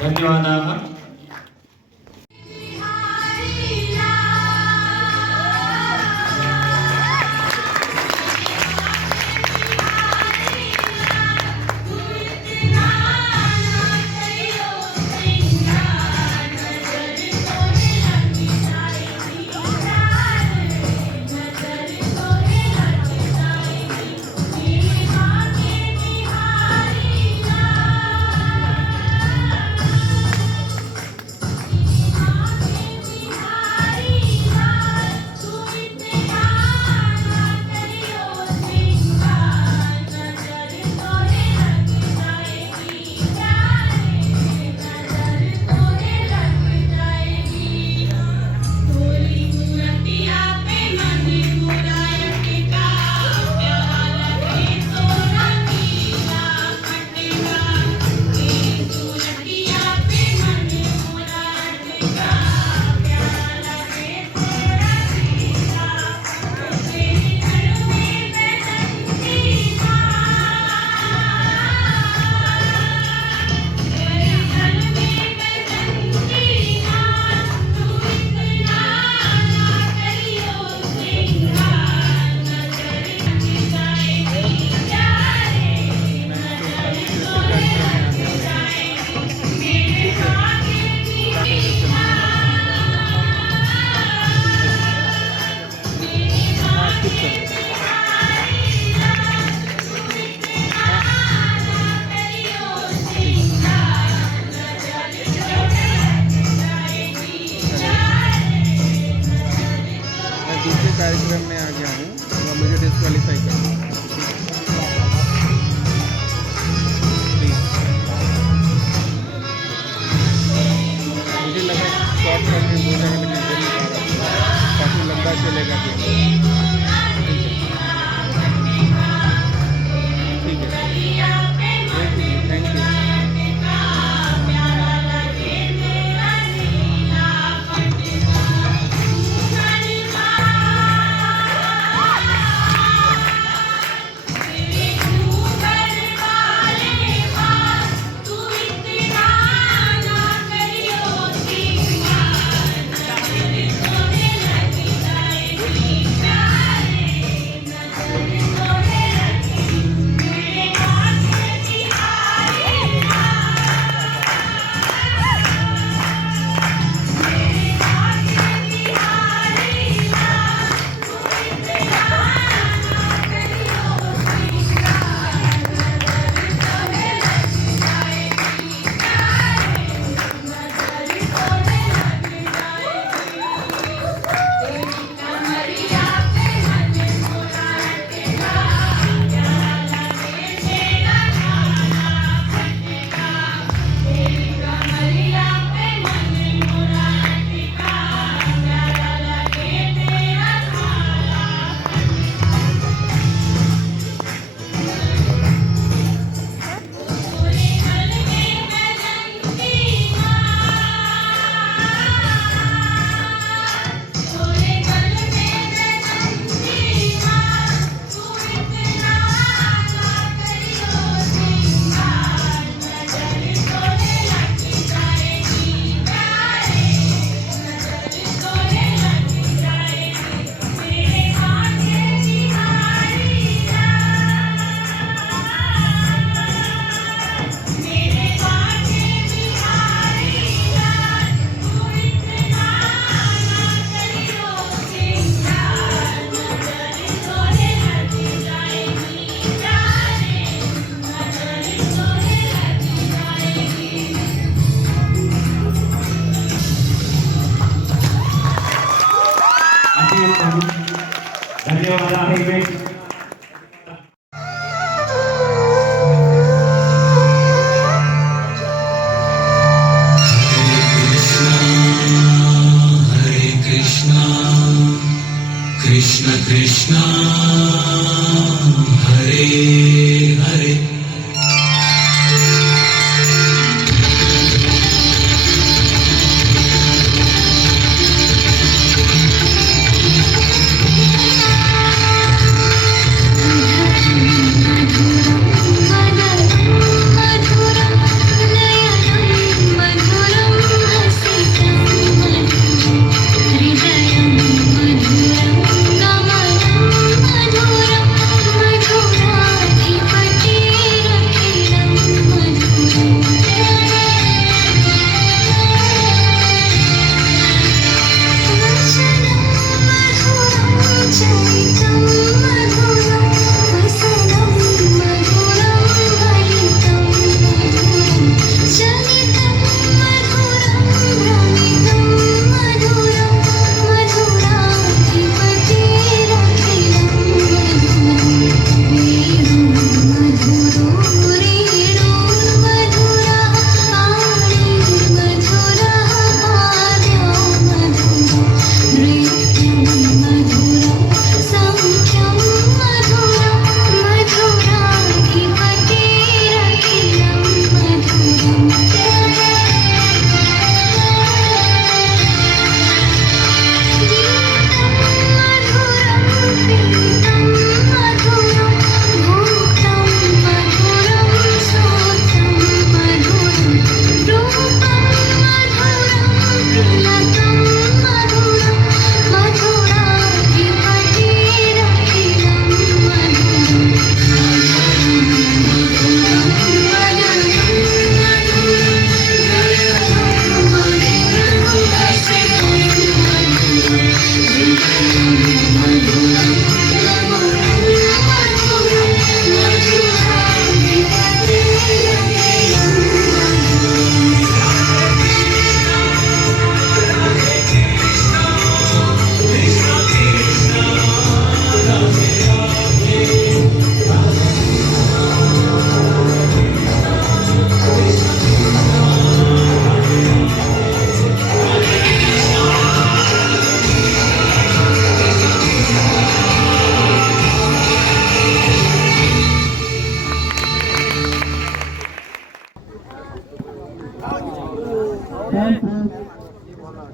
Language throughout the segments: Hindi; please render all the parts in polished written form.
ಧನ್ಯವಾದ.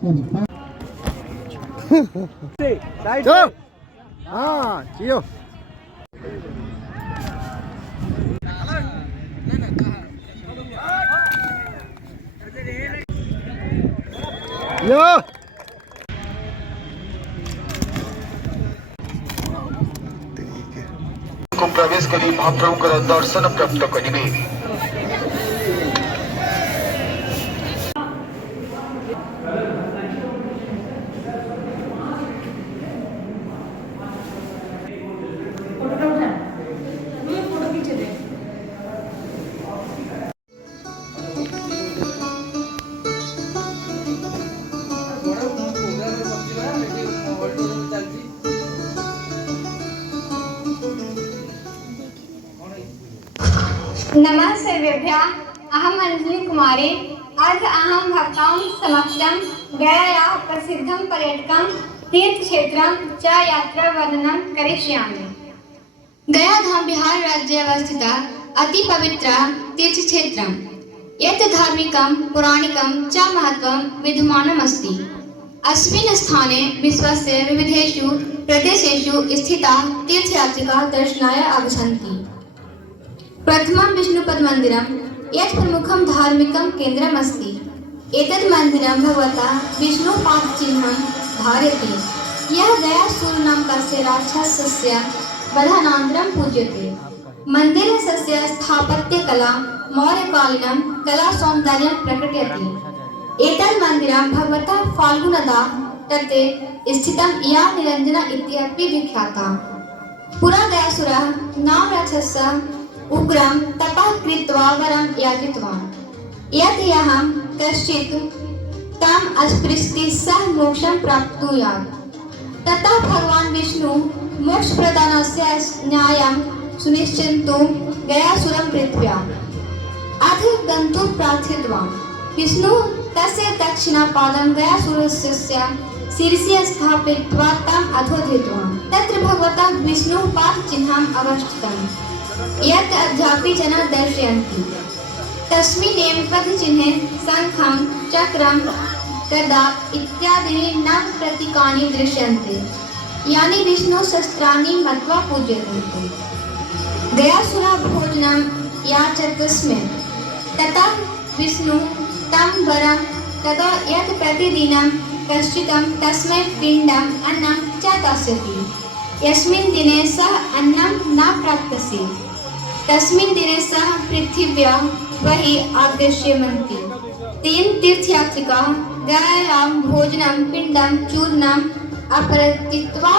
चलो हाँ जियो यो को प्रवेश करी महाप्रभुଙ୍କର दर्शन प्राप्त करिवे। नमः सर्वेभ्यः अहम् अंजलि कुमारी अद्य अहं भक्तां समक्षं गयायाः प्रसिद्धं पर्यटकं तीर्थक्षेत्रं च यात्रावर्णनं करिष्यामि। गयाधाम बिहार राज्ये अवस्थितः अति पवित्रः तीर्थक्षेत्रम्। यत् धार्मिकं पौराणिकं च महत्त्वं विद्यमानम् अस्ति। अस्मिन् स्थाने विश्वस्य विविधेषु प्रदेशेषु स्थिताः तीर्थयात्रिकाः दर्शनाय आगच्छन्ति। प्रथमं विष्णुपदमन्दिरं यत् प्रमुखं धार्मिकं केन्द्रम् अस्ति। एतत् मन्दिरं भगवतः विष्णुपादचिह्नं धारयति, यः गयासुरनामकस्य राक्षसस्य वधानन्तरं पूज्यते। मन्दिरस्य स्थापत्यकला मौर्यकालीनं कलासौन्दर्यं प्रकटयति। एतत् मन्दिरं भगवतः फाल्गुनदाः तटे स्थितं या निरञ्जना इत्यपि विख्याता। पुरा गयासुरः नाम राक्षसः उग्रं तपः कृत्वा वरं याचितवान्, यत् यः कश्चित् तम् अस्पृशति सः मोक्षं प्राप्नुयात्। ततः भगवान् विष्णु मोक्षप्रदानस्य न्यायं सुनिश्चिन्तुं गयासुरं पृथ्व्याम् अधिगन्तुं प्रार्थितवान्। विष्णुः तस्य दक्षिणपादं गयासुरस्य शिरसि स्थापयित्वा तम् अधोधितवान्। तत्र भगवतः विष्णुः पादचिह्नम् अवस्थितम्, यत् अद्यापि जनाः दर्शयन्ति। तस्मिन्नेव पदचिह्ने शङ्खं चक्रं गदा इत्यादीनि नव प्रतीकानि दृश्यन्ते, यानि विष्णुशस्त्राणि मत्वा पूज्यन्ते। गयासुरः भोजनं याचत स्म, ततः विष्णुः तं वरं ददौ यत् प्रतिदिनं कश्चित् तस्मै पिण्डम् अन्नं च दास्यति। यस्मिन् दिने सः अन्नं न प्राप्स्यति, तस्मिन् दिने सः पृथिव्याः बहिः आगमिष्यन्ति। तेन तीर्थयात्रिकाः गयायां भोजनं पिण्डं चूर्णम् अर्पयित्वा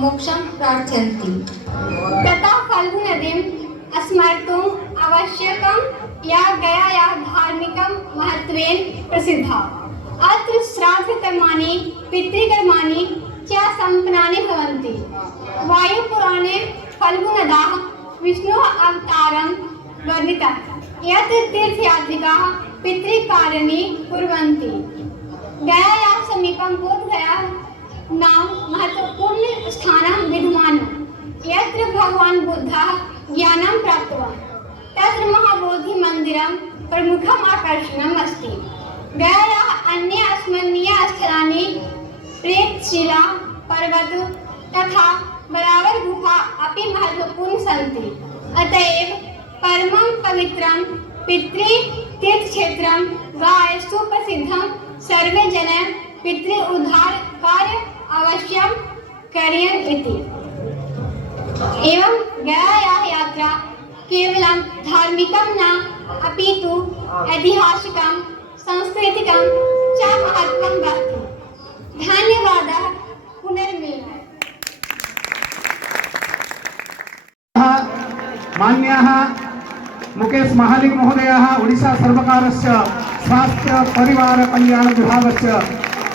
मोक्षं प्रार्थयन्ति। तथा फाल्गुनदीं स्मर्तुम् आवश्यकं या गयायाः धार्मिकं महत्त्वेन प्रसिद्धा। अत्र श्राद्धकर्माणि पितृकर्माणि च सम्पन्नानि भवन्ति। वायुपुराणे फाल्गुनदाः विष्णुः अवतारं वर्णितः, यत् तीर्थयात्रिकाः पितृकार्याणि कुर्वन्ति। गयायाः समीपं बोधगया नाम महत्वपूर्ण स्थानं विद्यमानं, यत्र भगवान् बुद्धः ज्ञानं प्राप्तवान्। तत्र महाबोधिमन्दिरं प्रमुखम् आकर्षणम् अस्ति। गयायाः अन्य स्मरणीयस्थलानि प्रेतशिला पर्वत तथा बराबर गुफा अपि महत्वपूर्ण सन्ति। अतएव परमं पवित्रं पितृतीर्थक्षेत्रं गाय सुप्रसिद्धं सर्वे जनाः पितृ उद्धार कार्य अवश्यं करेयुः इति। एवं गयायाः यात्रा केवलं धार्मिकं न अपितु ऐतिहासिकं सांस्कृतिकं च महत्त्वं वहति। धन्यवादः। पुनर्मिलामः। मान्याः मुकेश महालिक महोदयः ओडिशा सर्वकारस्य स्वास्थ्य परिवार कल्याण विभागस्य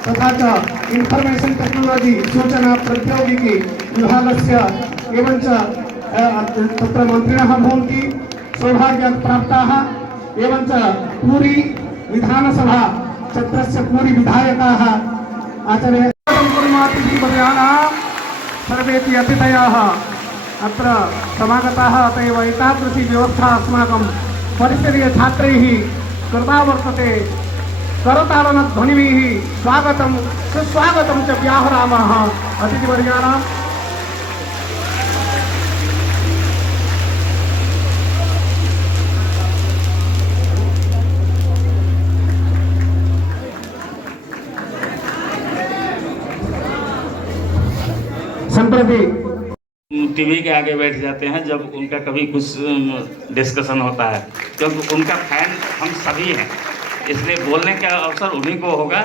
तथा च इन्फर्मेशन टेक्नोलॉजी सूचना प्रौद्योगिकी विभागस्य एवं च तत्र मन्त्रिणः भवन्ति, सौभाग्यं प्राप्ताः एवं च पूरी विधानसभा क्षेत्रस्य पूरी विधायकाः आचार्य सर्वेपि अतिथयाः अत्र समागताः। अत एव एतादृशी व्यवस्था अस्माकं परिसरीयछात्रैः कृता वर्तते। करताडनध्वनिभिः स्वागतं सुस्वागतं च व्याहरामः अतिथिवर्याणाम्। संप्रति टीवी के आगे बैठ जाते हैं जब उनका कभी कुछ डिस्कशन होता है, क्योंकि उनका फैन हम सभी हैं, इसलिए बोलने का अवसर उन्हीं को होगा।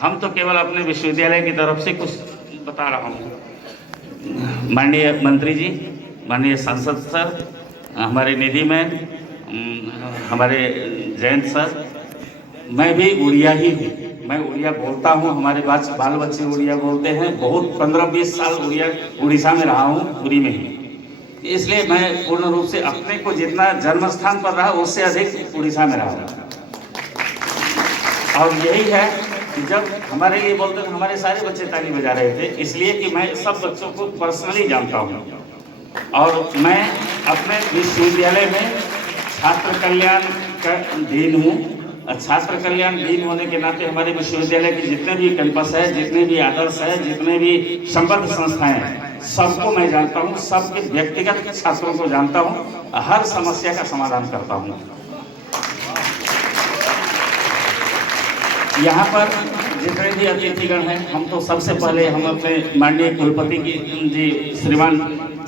हम तो केवल अपने विश्वविद्यालय की तरफ से कुछ बता रहा हूँ। माननीय मंत्री जी, माननीय सांसद सर, हमारे निधि मैम, हमारे जयंत सर, मैं भी उड़िया ही हूँ, मैं उड़िया बोलता हूँ। हमारे बाल बच्चे उड़िया बोलते हैं। बहुत 15-20 साल उड़ीसा में रहा हूँ, पुरी में ही, इसलिए मैं पूर्ण रूप से अपने को जितना जन्म स्थान पर रहा उससे अधिक उड़ीसा में रहा हूँ। और यही है कि जब हमारे लिए बोलते थे, हमारे सारे बच्चे ताली बजा रहे थे, इसलिए कि मैं सब बच्चों को पर्सनली जानता हूँ। और मैं अपने विश्वविद्यालय में छात्र कल्याण का डीन हूँ। छात्र कल्याण डीन होने के नाते हमारे विश्वविद्यालय के जितने भी कैंपस है, जितने भी आदर्श है, जितने भी संबद्ध संस्थाएं हैं, सबको मैं जानता हूँ, सबके व्यक्तिगत छात्रों को जानता हूँ, हर समस्या का समाधान करता हूँ। यहाँ पर जितने भी अतिथिगण हैं, हम तो सबसे पहले हम अपने माननीय कुलपति जी श्रीमान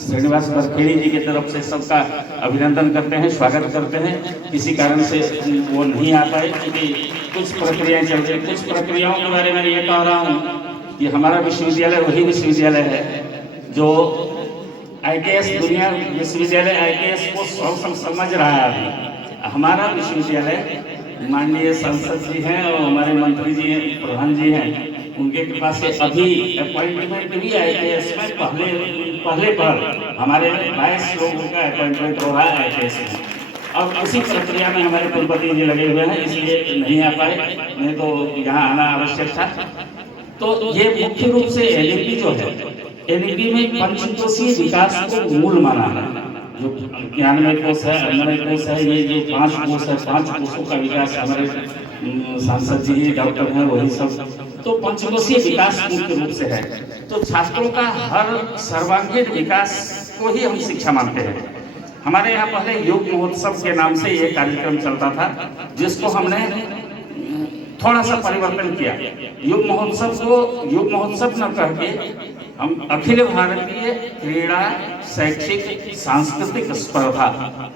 श्रीनिवास बरखेड़ी जी की तरफ से सबका अभिनंदन करते हैं, स्वागत करते हैं। किसी कारण से वो नहीं आ पाए क्योंकि कुछ प्रक्रियाएं चल रही। कुछ प्रक्रियाओं के बारे में ये कह रहा हूँ कि हमारा विश्वविद्यालय वही विश्वविद्यालय है जो IKS दुनिया विश्वविद्यालय IKS को समझ रहा है। अभी हमारा विश्वविद्यालय माननीय सांसद जी हैं और हमारे मंत्री जी हैं, प्रधान जी हैं, उनके कृपा से अभी अपॉइंटमेंट भी IKS में पहले पर हमारे 22 लोगों का अपॉइंटमेंट हो रहा है IKS में। अब उसी प्रक्रिया में हमारे कुलपति जी लगे हुए हैं, इसलिए नहीं आ पाए, नहीं तो यहाँ आना आवश्यक था। तो ये मुख्य रूप से NEP जो है, NEP में पंचकोशीय विकास को मूल माना है। जो 91 कोष है, 99 कोष है, ये जो 5 कोष है, 5 कोषों का विकास हमारे सांसद जी डॉक्टर हैं, वही सब। तो पंचकोशीय विकास मुख्य रूप से है। तो छात्रों का हर सर्वांगीण विकास को ही हम शिक्षा मानते हैं। हमारे यहाँ पहले योग महोत्सव के नाम से ये कार्यक्रम चलता था, जिसको हमने थोड़ा सा परिवर्तन किया। योग महोत्सव न कह के हम अखिल भारतीय क्रीड़ा शैक्षिक सांस्कृतिक स्पर्धा,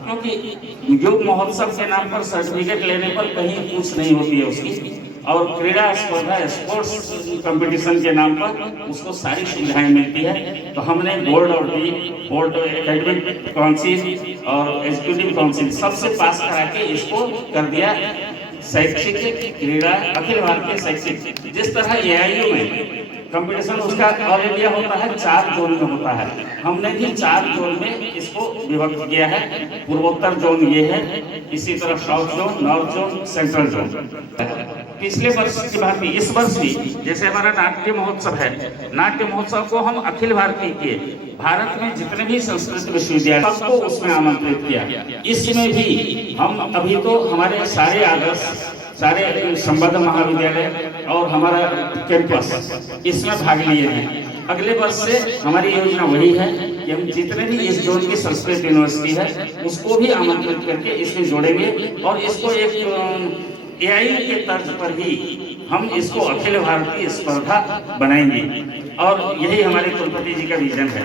क्योंकि योग महोत्सव के नाम पर सर्टिफिकेट लेने पर कहीं कुछ नहीं होती है उसकी, और क्रीड़ा स्पर्धा स्पोर्ट्स कंपटीशन के नाम पर उसको सारी सुविधाएं मिलती है। तो हमने बोर्ड एकेडमिक काउंसिल और एग्जीक्यूटिव काउंसिल सबसे पास करा के इसको कर दिया शैक्षिक क्रीड़ा अखिल भारतीय शैक्षिक। जिस तरह AIU में कंपटीशन उसका ऑल इंडिया होता है, 4 जोन में होता है, हमने भी 4 जोन में इसको विभक्त किया है। पूर्वोत्तर जोन ये है, इसी तरह south zone, north zone, central zone. पिछले वर्ष की बात भी, इस वर्ष भी जैसे हमारा नाट्य महोत्सव है, नाट्य महोत्सव को हम अखिल भारतीय किए, भारत में जितने भी संस्कृत विश्वविद्यालय सबको उसमें आमंत्रित किया। इसमें भी हम अभी तो हमारे सारे आदर्श, सारे संबद्ध महाविद्यालय और हमारा कैंपस इसमें भाग लिए हैं। अगले वर्ष से हमारी योजना वही है कि हम जितने भी इस जोन की संस्कृत यूनिवर्सिटी है उसको भी आमंत्रित करके इसमें जोड़ेंगे और इसको एक AIU के तर्ज पर ही हम इसको अखिल भारतीय स्पर्धा बनाएंगे। और यही हमारे कुलपति जी का विजन है।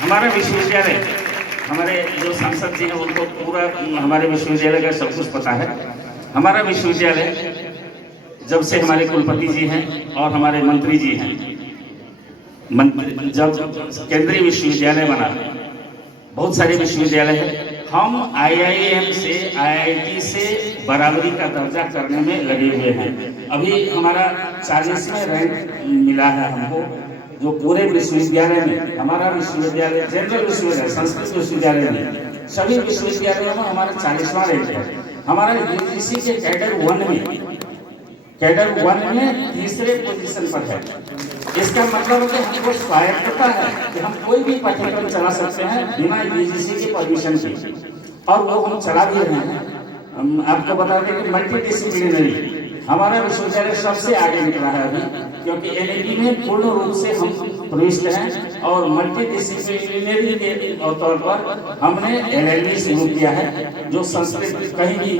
हमारा विश्वविद्यालय, हमारे जो सांसद जी हैं उनको पूरा हमारे विश्वविद्यालय का सब कुछ पता है। हमारा विश्वविद्यालय जब से हमारे कुलपति जी हैं और हमारे मंत्री जी हैं, जब केंद्रीय विश्वविद्यालय बना, बहुत सारे विश्वविद्यालय हैं, हम IIM से IIT से बराबरी का दर्जा करने में लगे हुए हैं। अभी हमारा 40वां रैंक मिला है हमको, जो पूरे विश्वविद्यालय में, हमारा विश्वविद्यालय जनरल विश्वविद्यालय, संस्कृत विश्वविद्यालय में, सभी विश्वविद्यालयों में हमारा 40वां रैंक है। हमारा UGC के कैडर 1 में तीसरे पोजीशन पर है। इसका मतलब है कि हमको स्वायत्तता है कि हम कोई भी पाठ्यक्रम चला सकते हैं बिना UGC की परमिशन के, और वो हम चला भी रहे हैं। हम आपको बता दें कि मल्टीडिसिप्लिनरी हमारा विश्वविद्यालय सबसे आगे निकला है अभी, क्योंकि एनईपी में पूर्ण रूप से हम प्रविष्ट हैं और मल्टी डिसिप्लिनरी के तौर पर हमने एलएलबी शुरू किया है, जो संस्कृत कहीं भी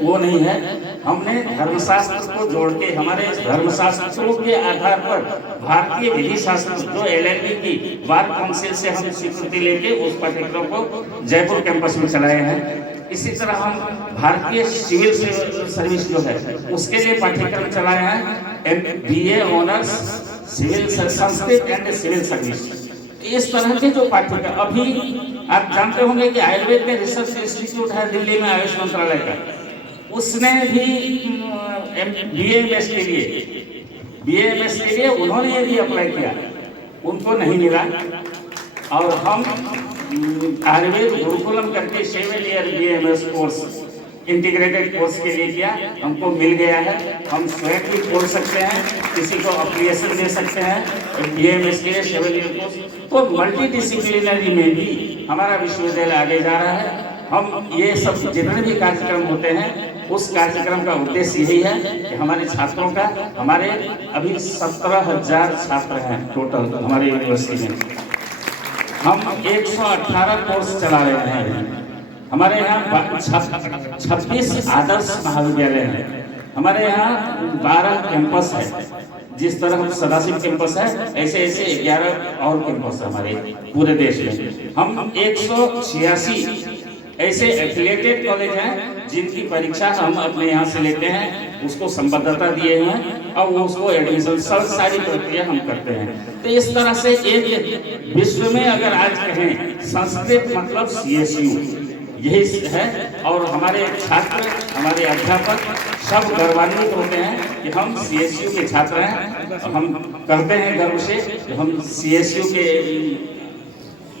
वो नहीं है। हमने धर्मशास्त्र को जोड़ के हमारे धर्मशास्त्रों के आधार पर भारतीय विधि शास्त्र जो एलएलबी की बार काउंसिल से हम स्वीकृति लेके उस पाठ्यक्रम को जयपुर कैंपस में चलाए हैं। इसी तरह हम भारतीय सिविल सर्विस जो है उसके लिए पाठ्यक्रम चलाए हैं, BA honours civil Sanskrit and civil service. इस तरह के जो पाठ्यक्रम अभी आप जानते होंगे कि आयुर्वेद में रिसर्च इंस्टीट्यूट है दिल्ली में आयुष मंत्रालय का, उसने भी बीएमएस के लिए उन्होंने भी अप्लाई किया, उनको नहीं मिला। और हम आयुर्वेद गुरुकुलम करके 7 year BMS course integrated course के लिए किया, हमको मिल गया है। हम स्वयं भी खोल सकते हैं, किसी को अप्लीकेशन दे सकते हैं बीएमएस के लिए 7 ईयर कोर्स। तो मल्टी डिसिप्लिनरी में भी हमारा विश्वविद्यालय आगे जा रहा है। हम ये सब जितने भी कार्यक्रम होते हैं उस कार्यक्रम का उद्देश्य यही है कि हमारे छात्रों का, हमारे अभी 17,000 छात्र हैं टोटल हमारे यूनिवर्सिटी में। हम 118 कोर्स चला रहे हैं। हमारे यहाँ 26 आदर्श महाविद्यालय हैं। हमारे यहाँ 12 कैंपस है, जिस तरह हम सदाशिव कैंपस है ऐसे 11 और कैंपस है हमारे पूरे देश में। हम 186 ऐसे एफिलिएटेड कॉलेज हैं जिनकी परीक्षा हम अपने यहाँ से लेते हैं, उसको संबद्धता दिए हुए हैं और उसको एडमिशन सारी प्रक्रिया हम करते हैं। तो इस तरह से एक विश्व में अगर आज कहें संस्कृत मतलब CSU यही है, और हमारे छात्र हमारे अध्यापक सब गर्वान्वित होते हैं कि हम CSU के छात्र हैं। हम करते हैं गर्व से कि हम CSU के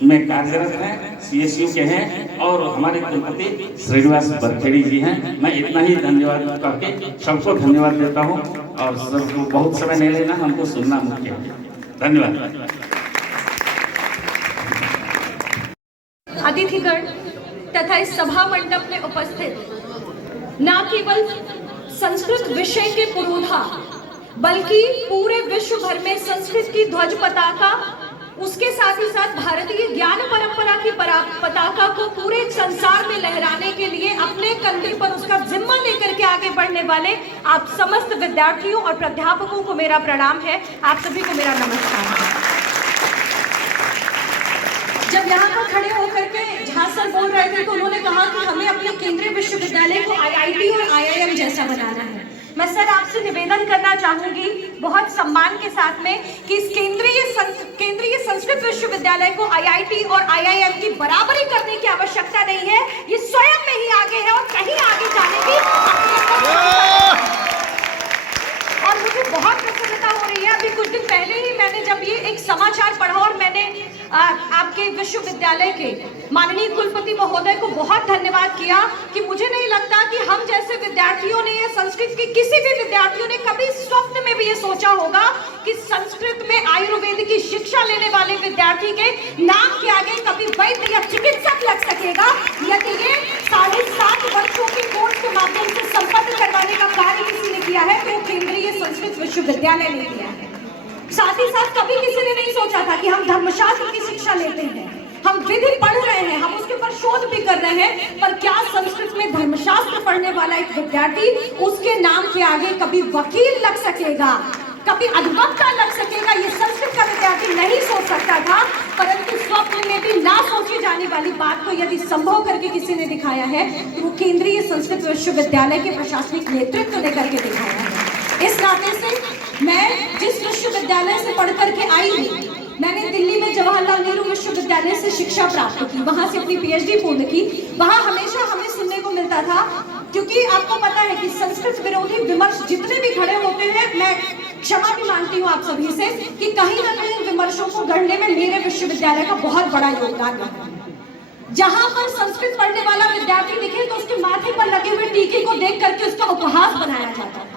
में कार्यरत हैं, CSU के हैं, और हमारे कुलपति श्रीनिवास बरखेड़ी जी हैं। मैं इतना ही धन्यवाद करके सबको धन्यवाद देता हूं, और सबको बहुत समय नहीं लेना, हमको सुनना मुख्य है। धन्यवाद। अतिथिगण तथा इस सभा मंडप में उपस्थित न केवल संस्कृत विषय के पुरोधा बल्कि पूरे विश्व भर में संस्कृत की ध्वज पताका, उसके साथ ही साथ भारतीय ज्ञान परंपरा की पताका को पूरे संसार में लहराने के लिए अपने कंधे पर उसका जिम्मा लेकर के आगे बढ़ने वाले आप समस्त विद्यार्थियों और प्राध्यापकों को मेरा प्रणाम है। आप सभी को मेरा नमस्कार है। जब यहाँ पर खड़े होकर के झा सर बोल रहे थे तो उन्होंने कहा कि हमें अपने केंद्रीय विश्वविद्यालय को IIT और IIM जैसा बनाना है। मैं सर आपसे निवेदन करना चाहूंगी बहुत सम्मान के साथ में कि इस केंद्रीय संस्कृत विश्वविद्यालय को IIT और IIM की बराबरी करने की आवश्यकता नहीं है, ये स्वयं में ही आगे है और कहीं आगे जाने की। और मुझे बहुत प्रसन्नता हो रही है, अभी कुछ दिन पहले ही मैंने जब ये एक समाचार पढ़ा और मैंने आपके विश्वविद्यालय के माननीय कुलपति महोदय को बहुत धन्यवाद किया कि मुझे नहीं लगता कि हम जैसे विद्यार्थियों ने या संस्कृत के किसी भी विद्यार्थियों ने कभी स्वप्न में भी ये सोचा होगा कि संस्कृत में आयुर्वेद की शिक्षा लेने वाले विद्यार्थी के नाम के आगे कभी वैद्य या चिकित्सक लग सकेगा। यदि ये 7.5 वर्षों के कोर्स के माध्यम से संपन्न करवाने का कार्य किसी ने किया है तो केंद्रीय संस्कृत विश्वविद्यालय ने किया है। साथ ही साथ कभी किसी ने नहीं सोचा था कि हम धर्मशास्त्र की शिक्षा लेते हैं, हम विधि पढ़ रहे हैं, हम उसके ऊपर शोध भी कर रहे हैं, पर क्या संस्कृत में धर्मशास्त्र पढ़ने वाला एक विद्यार्थी उसके नाम के आगे कभी वकील लग सकेगा, कभी अधिवक्ता लग सकेगा? ये संस्कृत का विद्यार्थी नहीं सोच सकता था, परंतु स्वप्न में भी ना सोची जाने वाली बात को यदि संभव करके किसी ने दिखाया है तो वो केंद्रीय संस्कृत विश्वविद्यालय के प्रशासनिक नेतृत्व ने करके दिखाया है। इस नाते से मैं जिस विश्वविद्यालय से पढ़ करके आई हूँ, मैंने दिल्ली में जवाहरलाल नेहरू विश्वविद्यालय से शिक्षा प्राप्त की, वहां से अपनी PhD पूर्ण की। वहां हमेशा हमें सुनने को मिलता था, क्योंकि आपको पता है कि संस्कृत विरोधी विमर्श जितने भी खड़े होते हैं, मैं क्षमा भी मांगती हूँ आप सभी से कि कहीं ना कहीं विमर्शों को गढ़ने में मेरे विश्वविद्यालय का बहुत बड़ा योगदान है। जहां पर संस्कृत पढ़ने वाला विद्यार्थी दिखे तो उसके माथे पर लगे हुए टीके को देख करके उसका उपहास बनाया जाता था।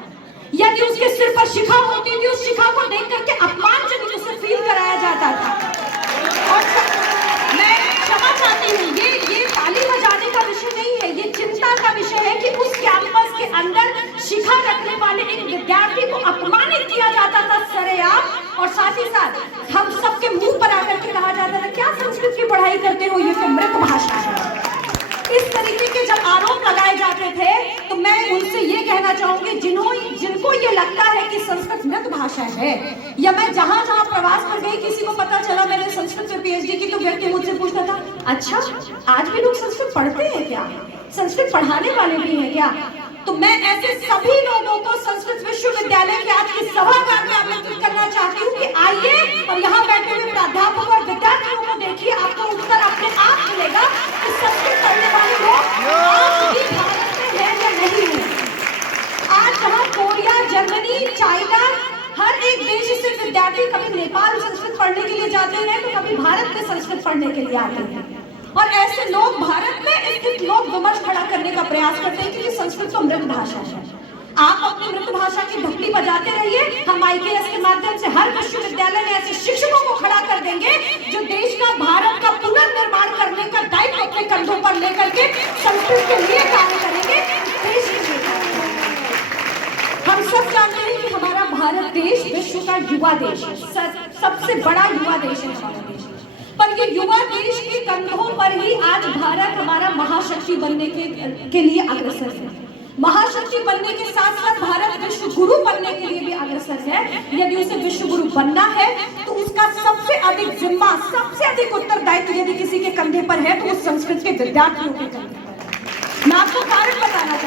यदि उसके सिर पर शिखा होती थी, उस शिखा को देख करके अपमानजनक उसे फील कराया जाता था। और मैं क्षमा चाहती हूँ, ये ताली बजाने का विषय नहीं है, ये चिंता का विषय है कि उस कैंपस के अंदर शिखा रखने वाले एक साथ ही साथ हम सबके मुंह पर आकर के कहा जाता था क्या संस्कृत की पढ़ाई करते हो, ये तो मृत भाषा है। इस तरीके के जब आरोप लगाए जाते थे तो मैं उनसे ये कहना चाहूंगी जिनको ये लगता है कि संस्कृत मृत भाषा है, या मैं जहां जहां प्रवास पर गई किसी को पता चला मैंने संस्कृत में पीएचडी की तो व्यक्ति मुझसे पूछता था अच्छा आज भी लोग संस्कृत पढ़ते हैं क्या, संस्कृत पढ़ाने वाले भी हैं क्या। तो मैं ऐसे सभी लोगों को संस्कृत विश्वविद्यालय के आज की सभागार में आमंत्रित करना चाहती हूँ कि आइए और यहाँ बैठे हुए प्राध्यापक और विद्यार्थियों को देखिए, आपको उत्तर अपने आप मिलेगा कि संस्कृत पढ़ने वाले लोग आज भी भारत में हैं या नहीं है। आज जहाँ कोरिया, जर्मनी, चाइना, हर एक देश से विद्यार्थी कभी नेपाल संस्कृत पढ़ने के लिए जाते हैं तो कभी भारत में संस्कृत पढ़ने के लिए आते हैं, और ऐसे लोग भारत में स्थित लोग विमर्श खड़ा करने का प्रयास करते हैं कि संस्कृत तो मृत भाषा है। आप अपनी मृत भाषा की ढकली बजाते रहिए, हम IKS के माध्यम से हर विश्वविद्यालय में ऐसे शिक्षकों को खड़ा कर देंगे जो देश का, भारत का पुनर्निर्माण करने का दायित्व अपने कंधों पर लेकर के संस्कृत के लिए कार्य करेंगे, देश के लिए। हम सब जानते हैं कि हमारा भारत देश विश्व का युवा देश है, सबसे बड़ा युवा देश है हमारा देश, पर ये युवा देश के कंधों पर ही आज भारत हमारा महाशक्ति बनने के लिए अग्रसर है। महाशक्ति बनने के साथ साथ भारत विश्व गुरु बनने के लिए भी अग्रसर है। यदि उसे विश्व गुरु बनना है तो उसका सबसे अधिक जिम्मा, सबसे अधिक उत्तरदायित्व यदि किसी के कंधे पर है तो उस संस्कृत के विद्यार्थियों के कंधे पर। मैं आपको कारण बताना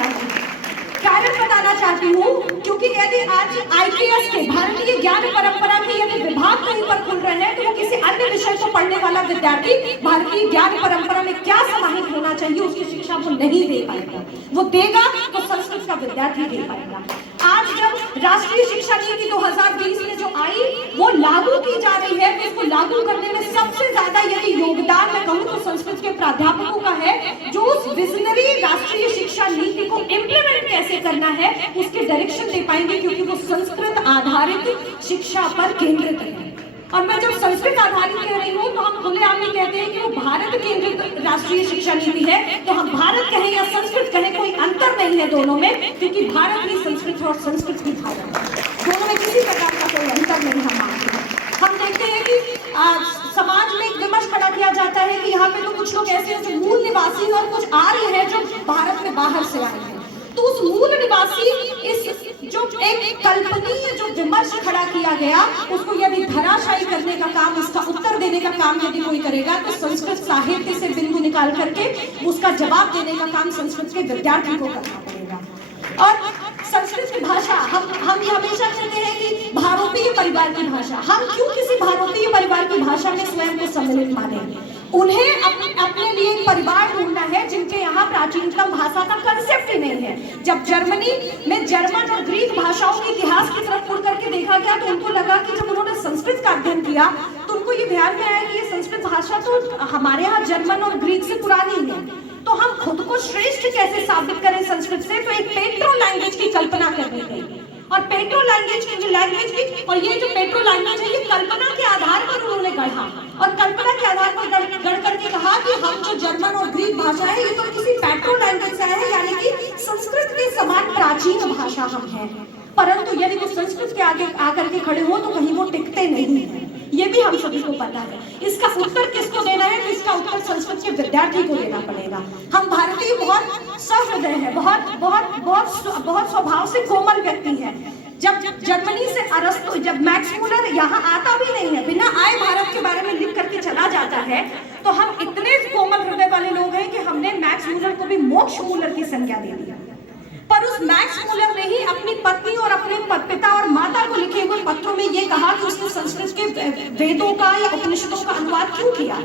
चाहती हूँ क्योंकि यदि आज IKS के भारतीय ज्ञान परंपरा के यदि विभाग कहीं पर खुल रहे हैं तो वो किसी अन्य विषय को पढ़ने वाला विद्यार्थी भारतीय ज्ञान परंपरा में क्या समाहित होना चाहिए उसकी शिक्षा वो नहीं दे पाएगा, वो देगा तो संस्कृत का विद्यार्थी दे पाएगा। आज जब राष्ट्रीय शिक्षा नीति 2020 में जो आई वो लागू की जा रही है, उसको लागू करने में सबसे ज्यादा यदि योगदान मैं कहूँ तो संस्कृत के प्राध्यापकों का है, जो उस विजनरी राष्ट्रीय शिक्षा नीति को इम्प्लीमेंट कैसे करना है उसके डायरेक्शन दे पाएंगे, क्योंकि वो संस्कृत आधारित शिक्षा पर केंद्रित है। और मैं जब संस्कृत आधारित कह रही हूँ तो हम खुलेआम ही कहते हैं कि वो भारत केंद्रित राष्ट्रीय शिक्षा नीति है, तो हम भारत कहें या संस्कृत कहें कोई अंतर नहीं है दोनों में, क्योंकि भारत भी संस्कृत और संस्कृत भी भारत, दोनों में किसी प्रकार का कोई अंतर नहीं हम मानते हैं। हम देखते हैं कि समाज में एक विमर्श खड़ा किया जाता है कि यहाँ पे तो कुछ लोग ऐसे हैं जो मूल निवासी और कुछ आर्य हैं जो भारत में बाहर से आए हैं, तो उस मूल निवासी इस जो एक कल्पनीय जो विमर्श खड़ा किया गया उसको यदि धराशायी करने का काम, उसका उत्तर देने का काम यदि कोई करेगा तो संस्कृत साहित्य से बिंदु निकाल करके उसका जवाब देने का काम संस्कृत के विद्यार्थी को करना पड़ेगा। और संस्कृत की भाषा हम ये हमेशा कहते हैं कि भारोपीय परिवार की भाषा, हम क्यों किसी भारोपीय परिवार की भाषा में स्वयं को सम्मिलित मानेंगे? उन्हें अपने लिए एक परिवार ढूंढना है जिनके यहाँ प्राचीनतम भाषा का कंसेप्ट ही नहीं है। जब जर्मनी में जर्मन और ग्रीक भाषाओं के इतिहास की तरफ मुड़ करके देखा गया तो उनको लगा कि जब उन्होंने संस्कृत का अध्ययन किया तो उनको ये ध्यान में आया कि ये संस्कृत भाषा तो हमारे यहाँ जर्मन और ग्रीक से पुरानी है, तो हम खुद को श्रेष्ठ कैसे साबित करें संस्कृत से, तो एक पेट्रो लैंग्वेज की कल्पना करनी गई। और पेट्रो लैंग्वेज की और ये जो पेट्रो लैंग्वेज है ये कल्पना के आधार पर उन्होंने गढ़ा, और कल्पना के आधार पर गढ़ करके कहा कि हम जो जर्मन और ग्रीक भाषा है ये तो किसी पेट्रो लैंग्वेज से है, यानी कि संस्कृत के समान प्राचीन भाषा हम हैं। परंतु यदि वो संस्कृत के आगे आकर के खड़े हो तो कहीं वो टिकते नहीं है, ये भी हम सभी को पता है। इसका उत्तर किसको देना है? तो इसका उत्तर संस्कृत के विद्यार्थी को देना पड़ेगा। हम भारतीय बहुत सहृदय है, बहुत स्वभाव से कोमल व्यक्ति है। जब जर्मनी से अरस्तु, जब मैक्स मूलर यहाँ आता भी नहीं है, बिना आए भारत के बारे में लिख करके चला जाता है, तो हम इतने कोमल हृदय वाले लोग हैं कि हमने मैक्स मूलर को भी मोक्ष मूलर की संज्ञा दे दी। पर उस मैक्स मूलर ने ही अपनी पत्नी और अपने पिता और माता को लिखे हुए पत्रों में ये कहा कि उसने संस्कृत के वेदों का या उपनिषदों का अनुवाद क्यों किया।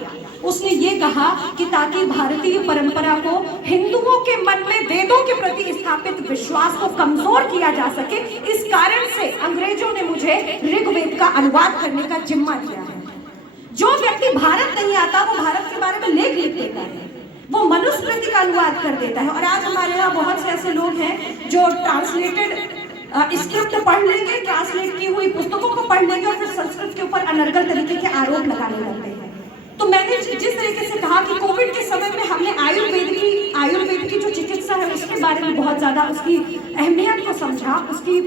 उसने ये कहा कि ताकि भारतीय परंपरा को हिंदुओं के मन में वेदों के प्रति स्थापित विश्वास को कमजोर किया जा सके, इस कारण से अंग्रेजों ने मुझे ऋग्वेद का अनुवाद करने का जिम्मा दिया है। जो व्यक्ति भारत नहीं आता वो भारत के बारे में लेख लिख देता है, वो मनुस्मृति का अनुवाद कर देता है। और आज हमारे यहाँ बहुत से ऐसे लोग हैं जो ट्रांसलेटेड स्क्रिप्ट पढ़ लेंगे, ट्रांसलेट की हुई पुस्तकों को पढ़ लेंगे और फिर संस्कृत के ऊपर अनर्गल तरीके के आरोप लगाने लगते हैं। तो मैंने जिस तरीके से कहा कि कोविड के समय में हमने आयुर्वेद की जो चिकित्सा है उसके बारे में बहुत ज्यादा उसकी अहमियत को समझा, उसकी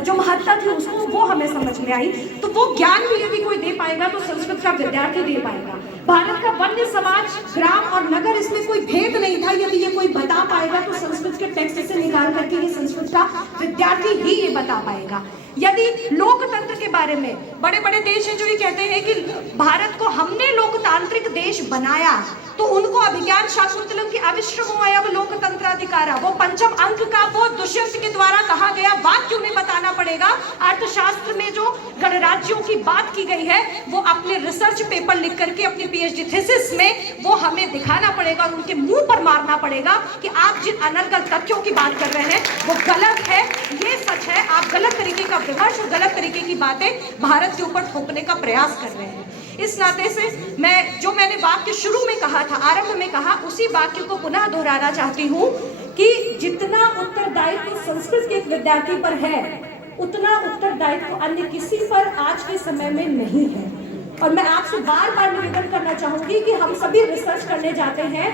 जो महत्ता थी उसको वो हमें समझ में आई। तो वो ज्ञान भी यदि कोई दे पाएगा तो संस्कृत का विद्यार्थी दे पाएगा। भारत का वन्य समाज, ग्राम और नगर, इसमें कोई भेद नहीं था। यदि ये कोई बता पाएगा तो संस्कृत के टेक्स्ट से निकाल करके ये संस्कृत का विद्यार्थी ही ये बता पाएगा। यदि लोकतंत्र के बारे में बड़े बड़े देश हैं जो ये कहते हैं कि भारत को हमने लोकतांत्रिक देश बनाया, तो उनको अभिज्ञान शाकुंतलम की अविश्रमो अयम लोकतंत्राधिकारा, वो पंचम अंक का वो दुष्यंत के द्वारा कहा गया वाक्य उन्हें बताना पड़ेगा। अर्थशास्त्र में जो गणराज्यों की बात की गई है वो अपने रिसर्च पेपर लिख करके अपनी पीएचडी थीसिस में वो हमें दिखाना पड़ेगा और उनके मुंह पर मारना पड़ेगा कि आप जिन अनर्गल तथ्यों की बात कर रहे हैं वो गलत है, ये सच है। आप गलत तरीके का विमर्श और गलत तरीके की बातें भारत के ऊपर थोपने का प्रयास कर रहे हैं। इस नाते से मैंने वाक्य शुरू में कहा था, आरंभ में कहा, उसी वाक्य को पुनः दोहराना चाहती हूँ कि जितना उत्तरदायित्व संस्कृत के एक विद्यार्थी पर है उतना उत्तरदायित्व अन्य किसी पर आज के समय में नहीं है। और मैं आपसे बार बार निवेदन करना चाहूंगी कि हम सभी रिसर्च करने जाते हैं।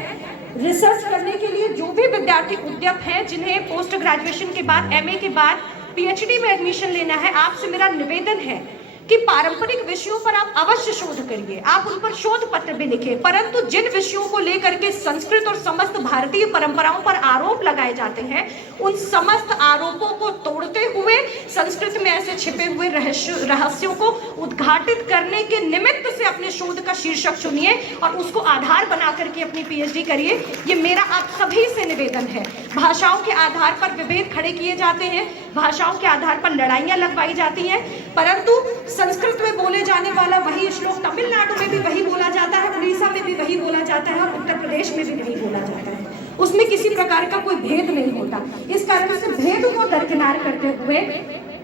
रिसर्च करने के लिए जो भी विद्यार्थी उद्यत हैं, जिन्हें पोस्ट ग्रेजुएशन के बाद, एमए के बाद पीएचडी में एडमिशन लेना है, आपसे मेरा निवेदन है कि पारंपरिक विषयों पर आप अवश्य शोध करिए, आप उन पर शोध पत्र भी लिखें, परंतु जिन विषयों को लेकर के संस्कृत और समस्त भारतीय परंपराओं पर आरोप लगाए जाते हैं, उन समस्त आरोपों को तोड़ते हुए संस्कृत में ऐसे छिपे हुए रहस्यों को उद्घाटित करने के निमित्त से अपने शोध का शीर्षक चुनिए और उसको आधार बना करके अपनी पीएचडी करिए। ये मेरा आप सभी से निवेदन है। भाषाओं के आधार पर विभेद खड़े किए जाते हैं, भाषाओं के आधार पर लड़ाइयां लगवाई जाती हैं, परंतु संस्कृत में बोले जाने वाला वही श्लोक तमिलनाडु में भी वही बोला जाता है, उड़ीसा में भी वही बोला जाता है और उत्तर प्रदेश में भी वही बोला जाता है। उसमें किसी प्रकार का कोई भेद नहीं होता। इस कारण से भेद को दरकिनार करते हुए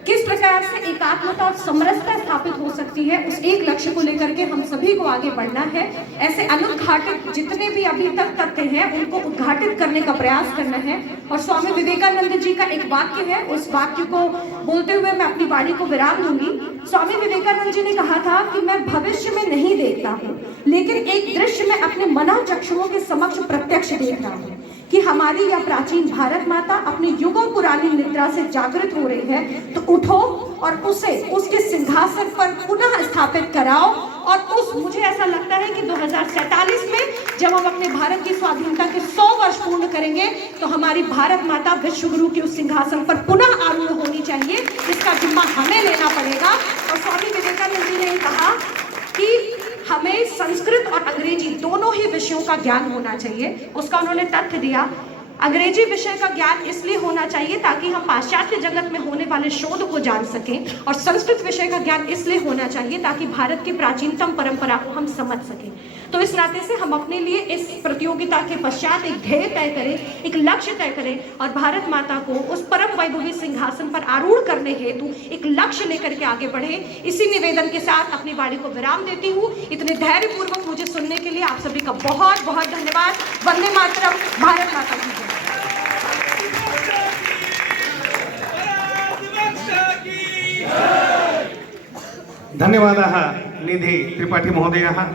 किस प्रकार से एकात्मता और समरसता स्थापित हो सकती है, उस एक लक्ष्य को लेकर के हम सभी को आगे बढ़ना है। ऐसे अनुद्घाटित जितने भी अभी तक तथ्य हैं उनको उद्घाटित करने का प्रयास करना है। और स्वामी विवेकानंद जी का एक वाक्य है, उस वाक्य को बोलते हुए मैं अपनी वाणी को विराम दूंगी। स्वामी विवेकानंद जी ने कहा था कि मैं भविष्य में नहीं देखता हूँ, लेकिन एक दृश्य में अपने मनोचक्षुओं के समक्ष प्रत्यक्ष देख रहा हूँ कि हमारी यह प्राचीन भारत माता अपनी युगों पुरानी निद्रा से जागृत हो रही है। तो उठो और उसे उसके सिंहासन पर पुनः स्थापित कराओ। और मुझे ऐसा लगता है कि 2047 में जब हम अपने भारत की स्वाधीनता के 100 वर्ष पूर्ण करेंगे तो हमारी भारत माता विश्व गुरु के उस सिंहासन पर पुनः आरूढ़ होनी चाहिए। इसका जिम्मा हमें लेना पड़ेगा। और स्वामी विवेकानंद जी ने कहा कि हमें संस्कृत और अंग्रेजी दोनों ही विषयों का ज्ञान होना चाहिए। उसका उन्होंने तथ्य दिया, अंग्रेजी विषय का ज्ञान इसलिए होना चाहिए ताकि हम पाश्चात्य जगत में होने वाले शोध को जान सकें, और संस्कृत विषय का ज्ञान इसलिए होना चाहिए ताकि भारत की प्राचीनतम परंपरा को हम समझ सकें। तो इस नाते से हम अपने लिए इस प्रतियोगिता के पश्चात एक ध्येय तय करें, एक लक्ष्य तय करें और भारत माता को उस परम वैभवी सिंहासन पर आरूढ़ करने हेतु एक लक्ष्य लेकर के आगे बढ़े। इसी निवेदन के साथ अपनी वाणी को विराम देती हूँ। इतने धैर्यपूर्वक मुझे सुनने के लिए आप सभी का बहुत बहुत धन्यवाद। वंदे मातरम। भारत माता की जय। धन्यवादाः निधि त्रिपाठी महोदयः।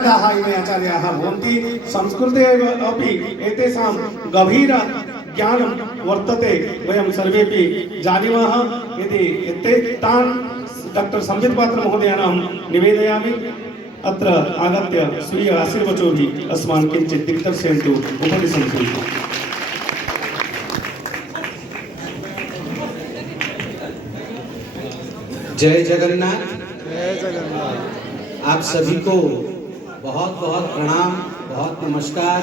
इमे आचार्याः भवन्ति संस्कृते अपि एतेषां गभीर ज्ञानं वर्तते, वयं सर्वेपि जानीमः। यदि एते तान् डॉक्टर संबित पात्र महोदयानां निवेदयामि, अत्र आगत्य स्वीय आशीर्वचोभिः अस्मान् किञ्चित् दिग्दर्शयन्तु, उपदिशन्तु। जय जगन्नाथ। जय जगन्नाथ। आप सभी को बहुत बहुत प्रणाम, बहुत नमस्कार।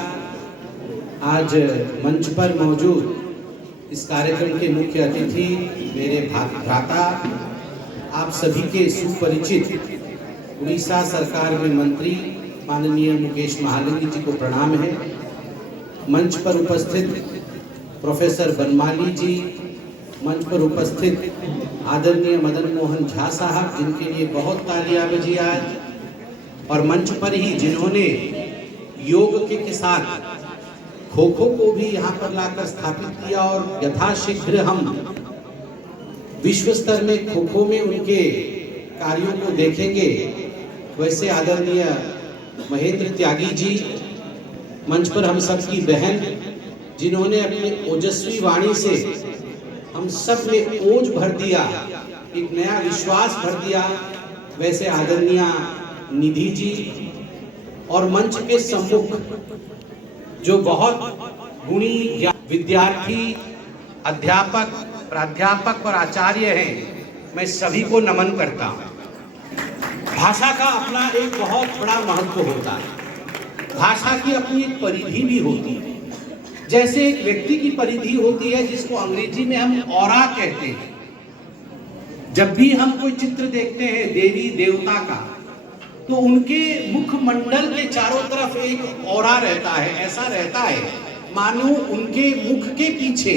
आज मंच पर मौजूद इस कार्यक्रम के मुख्य अतिथि मेरे भ्राता, आप सभी के सुपरिचित उड़ीसा सरकार में मंत्री माननीय मुकेश महालिंग जी को प्रणाम है। मंच पर उपस्थित प्रोफेसर बनमाली जी, मंच पर उपस्थित आदरणीय मदन मोहन झा साहब, जिनके लिए बहुत तालियां बजी आज, और मंच पर ही जिन्होंने योग के साथ खो खो को भी यहाँ पर लाकर स्थापित किया और यथाशीघ्र हम विश्व स्तर में खो खो में उनके कार्यों को देखेंगे। वैसे आदरणीय महेंद्र त्यागी जी, मंच पर हम सबकी बहन, जिन्होंने अपनी ओजस्वी वाणी से हम सब में ओज भर दिया, एक नया विश्वास भर दिया। वैसे आदरणीय निधि जी और मंच के सम्मुख जो बहुत गुणी विद्यार्थी, अध्यापक, प्राध्यापक और आचार्य हैं, मैं सभी को नमन करता हूँ। भाषा का अपना एक बहुत बड़ा महत्व होता है। भाषा की अपनी एक परिधि भी होती है। जैसे एक व्यक्ति की परिधि होती है जिसको अंग्रेजी में हम ऑरा कहते हैं। जब भी हम कोई चित्र देखते हैं देवी देवता का, तो उनके मुखमंडल के चारों तरफ एक ऑरा रहता है। ऐसा रहता है मानो उनके मुख के पीछे,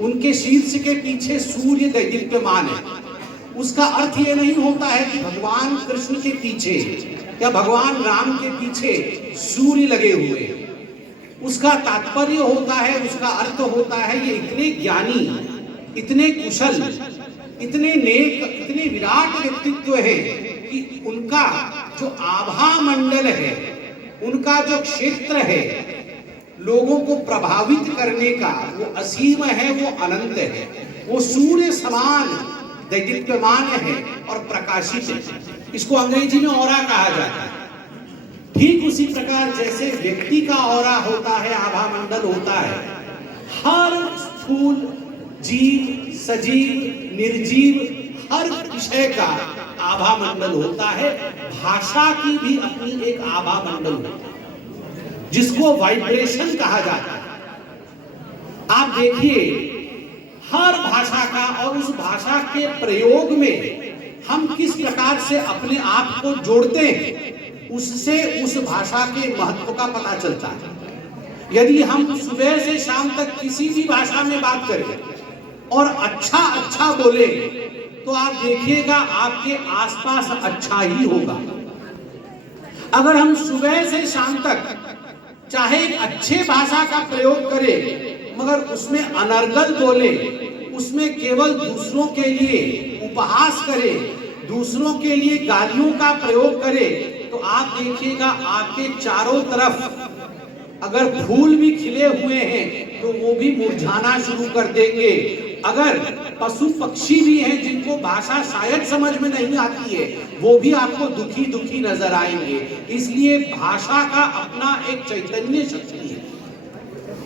उनके शीर्ष के पीछे सूर्य दैदीप्यमान है। उसका अर्थ ये नहीं होता है कि भगवान कृष्ण के पीछे या भगवान राम के पीछे सूर्य लगे हुए हैं। उसका तात्पर्य होता है, उसका अर्थ होता है ये इतने ज्ञानी, इतने कुशल, इतने नेक, इतने विराट व्यक्तित्व है कि उनका जो आभा मंडल है, उनका जो क्षेत्र है, लोगों को प्रभावित करने का वो असीम है, वो अनंत है, वो सूर्य समान दैदीप्यमान है और प्रकाशित है। इसको अंग्रेजी में ऑरा कहा जाता है। ठीक उसी प्रकार जैसे व्यक्ति का ऑरा होता है, आभा मंडल होता है, हर स्थूल जीव, सजीव, निर्जीव, हर विषय का आभा मंडल होता है। भाषा की भी अपनी एक आभा मंडल होता है जिसको वाइब्रेशन कहा जाता है। आप देखिए हर भाषा का और उस भाषा के प्रयोग में हम किस प्रकार से अपने आप को जोड़ते हैं, उससे उस भाषा के महत्व का पता चलता है। यदि हम सुबह से शाम तक किसी भी भाषा में बात करें और अच्छा बोले, तो आप देखिएगा आपके आसपास अच्छा ही होगा। अगर हम सुबह से शाम तक चाहे एक अच्छे भाषा का प्रयोग करें मगर उसमें अनर्गल बोले, उसमें केवल दूसरों के लिए उपहास करे, दूसरों के लिए गालियों का प्रयोग करे, तो आप देखिएगा आपके चारों तरफ अगर फूल भी खिले हुए हैं तो वो भी मुरझाना शुरू कर देंगे। अगर पशु पक्षी भी हैं जिनको भाषा शायद समझ में नहीं आती है, वो भी आपको दुखी दुखी नजर आएंगे। इसलिए भाषा का अपना एक चैतन्य शक्ति है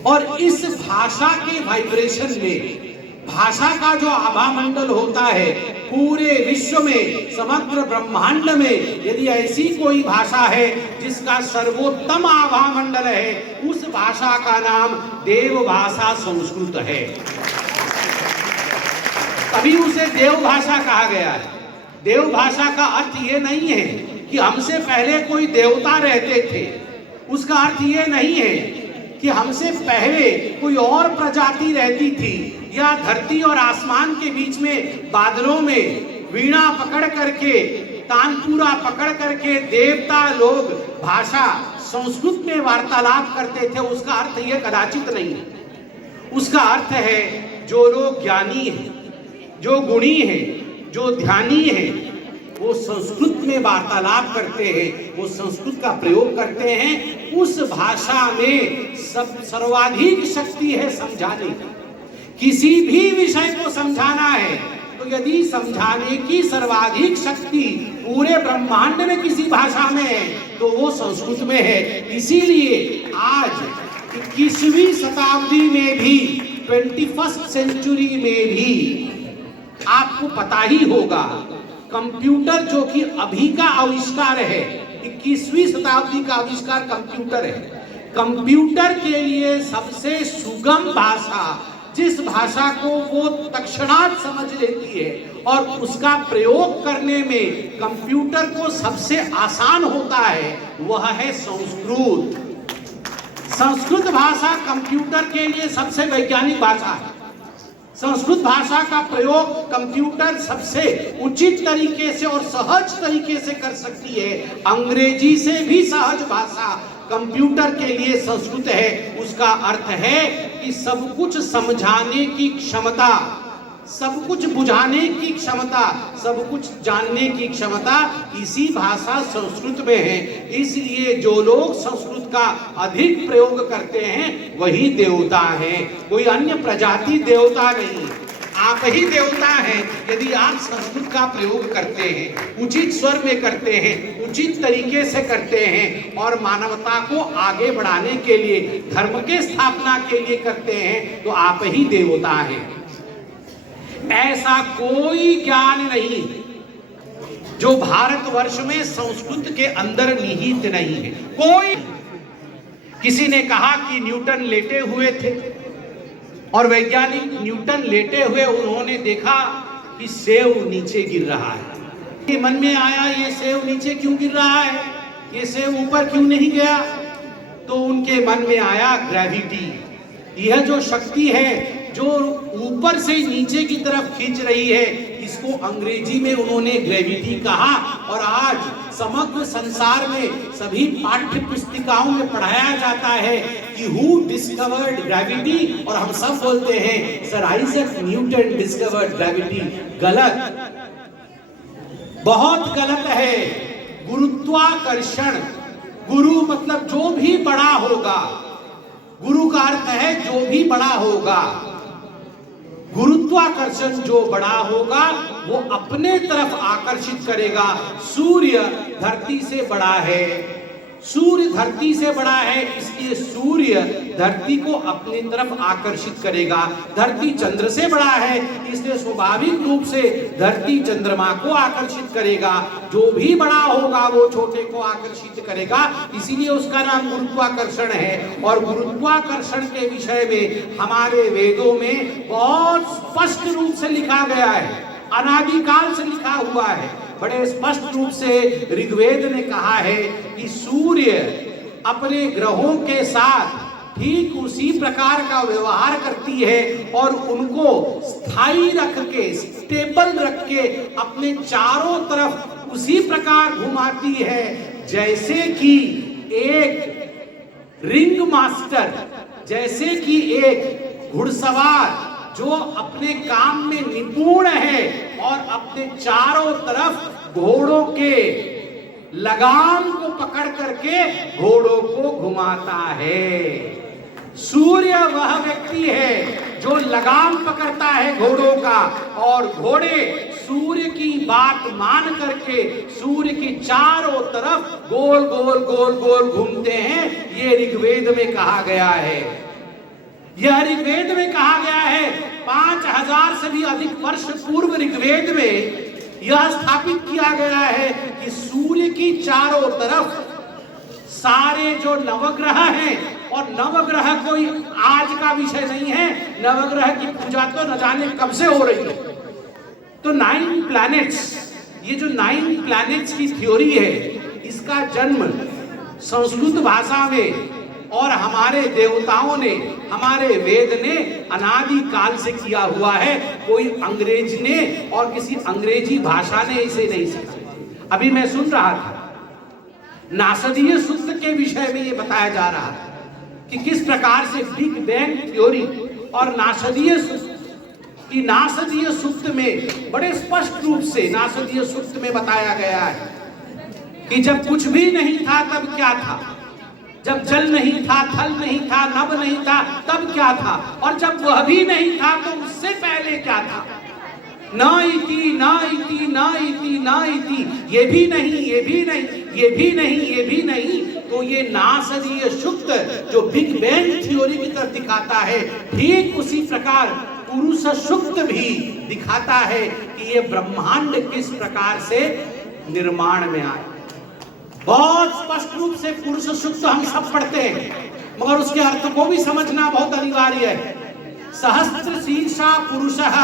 और इस भाषा के वाइब्रेशन में, भाषा का जो आभा मंडल होता है, पूरे विश्व में, समग्र ब्रह्मांड में यदि ऐसी कोई भाषा है जिसका सर्वोत्तम आभा मंडल है, उस भाषा का नाम देव भाषा संस्कृत है। तभी उसे देव भाषा कहा गया है। देव भाषा का अर्थ ये नहीं है कि हमसे पहले कोई देवता रहते थे, उसका अर्थ ये नहीं है कि हमसे पहले कोई और प्रजाति रहती थी या धरती और आसमान के बीच में बादलों में वीणा पकड़ करके, तानपुरा पकड़ करके देवता लोग भाषा संस्कृत में वार्तालाप करते थे। उसका अर्थ ये कदाचित नहीं है। उसका अर्थ है जो लोग ज्ञानी हैं, जो गुणी हैं, जो ध्यानी हैं, वो संस्कृत में वार्तालाप करते हैं, वो संस्कृत का प्रयोग करते हैं। उस भाषा में सर्वाधिक शक्ति है समझाने की। किसी भी विषय को समझाना है तो यदि समझाने की सर्वाधिक शक्ति पूरे ब्रह्मांड में किसी भाषा में है तो वो संस्कृत में है। इसीलिए आज 21वीं शताब्दी में भी, 21st सेंचुरी में भी आपको पता ही होगा, कंप्यूटर जो कि अभी का आविष्कार है, 21वीं शताब्दी का आविष्कार कंप्यूटर है। कंप्यूटर के लिए सबसे सुगम भाषा, जिस भाषा को वो तत्क्षणात समझ लेती है और उसका प्रयोग करने में कंप्यूटर को सबसे आसान होता है, वह है संस्कृत। संस्कृत भाषा कंप्यूटर के लिए सबसे वैज्ञानिक भाषा है। संस्कृत भाषा का प्रयोग कंप्यूटर सबसे उचित तरीके से और सहज तरीके से कर सकती है। अंग्रेजी से भी सहज भाषा कंप्यूटर के लिए संस्कृत है। उसका अर्थ है कि सब कुछ समझाने की क्षमता, सब कुछ बुझाने की क्षमता, सब कुछ जानने की क्षमता इसी भाषा संस्कृत में है। इसलिए जो लोग संस्कृत का अधिक प्रयोग करते हैं वही देवता हैं, कोई अन्य प्रजाति देवता नहीं। आप ही देवता हैं यदि आप संस्कृत का प्रयोग करते हैं, उचित स्वर में करते हैं, उचित तरीके से करते हैं और मानवता को आगे बढ़ाने के लिए, धर्म के स्थापना के लिए करते हैं, तो आप ही देवता हैं। ऐसा कोई ज्ञान नहीं जो भारतवर्ष में संस्कृत के अंदर निहित नहीं है। कोई, किसी ने कहा कि न्यूटन लेटे हुए थे और वैज्ञानिक न्यूटन लेटे हुए उन्होंने देखा कि सेव नीचे गिर रहा है। मन में आया ये सेव नीचे क्यों गिर रहा है, ये सेव ऊपर क्यों नहीं गया? तो उनके मन में आया ग्रेविटी, यह जो शक्ति है जो ऊपर से नीचे की तरफ खींच रही है, इसको अंग्रेजी में उन्होंने ग्रेविटी कहा। और आज समग्र संसार में सभी पाठ्य पुस्तिकाओं में पढ़ाया जाता है कि हु डिस्कवर्ड ग्रेविटी, और हम सब बोलते हैं sir Isaac Newton discovered gravity. गलत, बहुत गलत है। गुरुत्वाकर्षण, गुरु मतलब जो भी बड़ा होगा, गुरु का अर्थ है जो भी बड़ा होगा। गुरुत्वाकर्षण जो बड़ा होगा वो अपने तरफ आकर्षित करेगा। सूर्य धरती से बड़ा है, सूर्य धरती से बड़ा है, इसलिए सूर्य धरती को अपनी तरफ आकर्षित करेगा। धरती चंद्र से बड़ा है, इसलिए स्वाभाविक रूप से धरती चंद्रमा को आकर्षित करेगा। जो भी बड़ा होगा वो छोटे को आकर्षित करेगा, इसीलिए उसका नाम गुरुत्वाकर्षण है। और गुरुत्वाकर्षण के विषय में हमारे वेदों में बहुत स्पष्ट रूप से लिखा गया है, अनादिकाल से लिखा हुआ है। बड़े स्पष्ट रूप से ऋग्वेद ने कहा है कि सूर्य अपने ग्रहों के साथ ठीक उसी प्रकार का व्यवहार करती है और उनको स्थायी रख के, स्टेबल रख के अपने चारों तरफ उसी प्रकार घुमाती है जैसे कि एक रिंग मास्टर, जैसे कि एक घुड़सवार जो अपने काम में निपुण है और अपने चारों तरफ घोड़ों के लगाम को पकड़ करके घोड़ों को घुमाता है। सूर्य वह व्यक्ति है जो लगाम पकड़ता है घोड़ों का, और घोड़े सूर्य की बात मान करके सूर्य की चारों तरफ गोल गोल गोल गोल घूमते हैं। ये ऋग्वेद में कहा गया है, यह ऋग्वेद में कहा गया है। 5000 से भी अधिक वर्ष पूर्व ऋग्वेद में यह स्थापित किया गया है कि सूर्य की चारों तरफ सारे जो नवग्रह हैं, और नवग्रह कोई आज का विषय नहीं है, नवग्रह की पूजा तो न जाने कब से हो रही है। तो 9 प्लैनेट्स, ये जो 9 प्लैनेट्स की थ्योरी है, इसका जन्म संस्कृत भाषा में और हमारे देवताओं ने, हमारे वेद ने अनादि काल से किया हुआ है। कोई अंग्रेज ने और किसी अंग्रेजी भाषा ने इसे नहीं सीखा। अभी मैं सुन रहा था नासदीय सूत्र के विषय में ये बताया जा रहा है कि किस प्रकार से बिग बैंग थ्योरी और नासदीय सूत्र, कि नासदीय सूत्र में बड़े स्पष्ट रूप से नासदीय सूत्र में बताया गया है कि जब कुछ भी नहीं था तब क्या था, जब जल नहीं था, थल नहीं था, नभ नहीं था, तब क्या था, और जब वह भी नहीं था तो उससे पहले क्या था। ना इति ना इति ना इति ना इति, ये भी नहीं, ये भी नहीं, ये भी नहीं, ये भी नहीं। तो ये नासदीय सूक्त जो बिग बैंग थ्योरी की तरफ दिखाता है, ठीक उसी प्रकार पुरुष सूक्त भी दिखाता है कि ये ब्रह्मांड किस प्रकार से निर्माण में आया। बहुत स्पष्ट रूप से पुरुष सूक्त हम सब पढ़ते हैं, मगर उसके अर्थ को भी समझना बहुत अनिवार्य है। सहस्त्र शीर्षा पुरुषः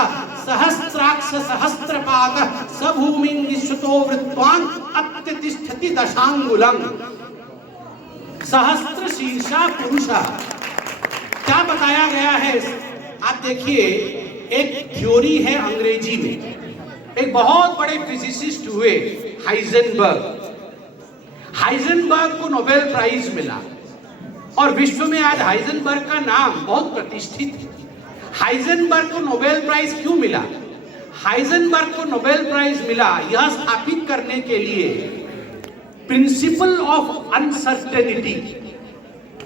सहस्त्राक्ष सहस्त्रपाद सभूमिं विश्वतो वृत्वान् अत्यतिष्ठति दशांगुलम्। सहस्त्र शीर्षा पुरुषः क्या बताया गया है? आप देखिए, एक थ्योरी है अंग्रेजी में, एक बहुत बड़े फिजिसिस्ट हुए हाइजेनबर्ग। हाइजेनबर्ग को नोबेल प्राइज मिला और विश्व में आज हाइजेनबर्ग का नाम बहुत प्रतिष्ठित है। हाइजेनबर्ग को नोबेल प्राइज क्यों मिला? हाइजेनबर्ग को नोबेल प्राइज मिला यह स्थापित करने के लिए प्रिंसिपल ऑफ अनसर्टेनिटी।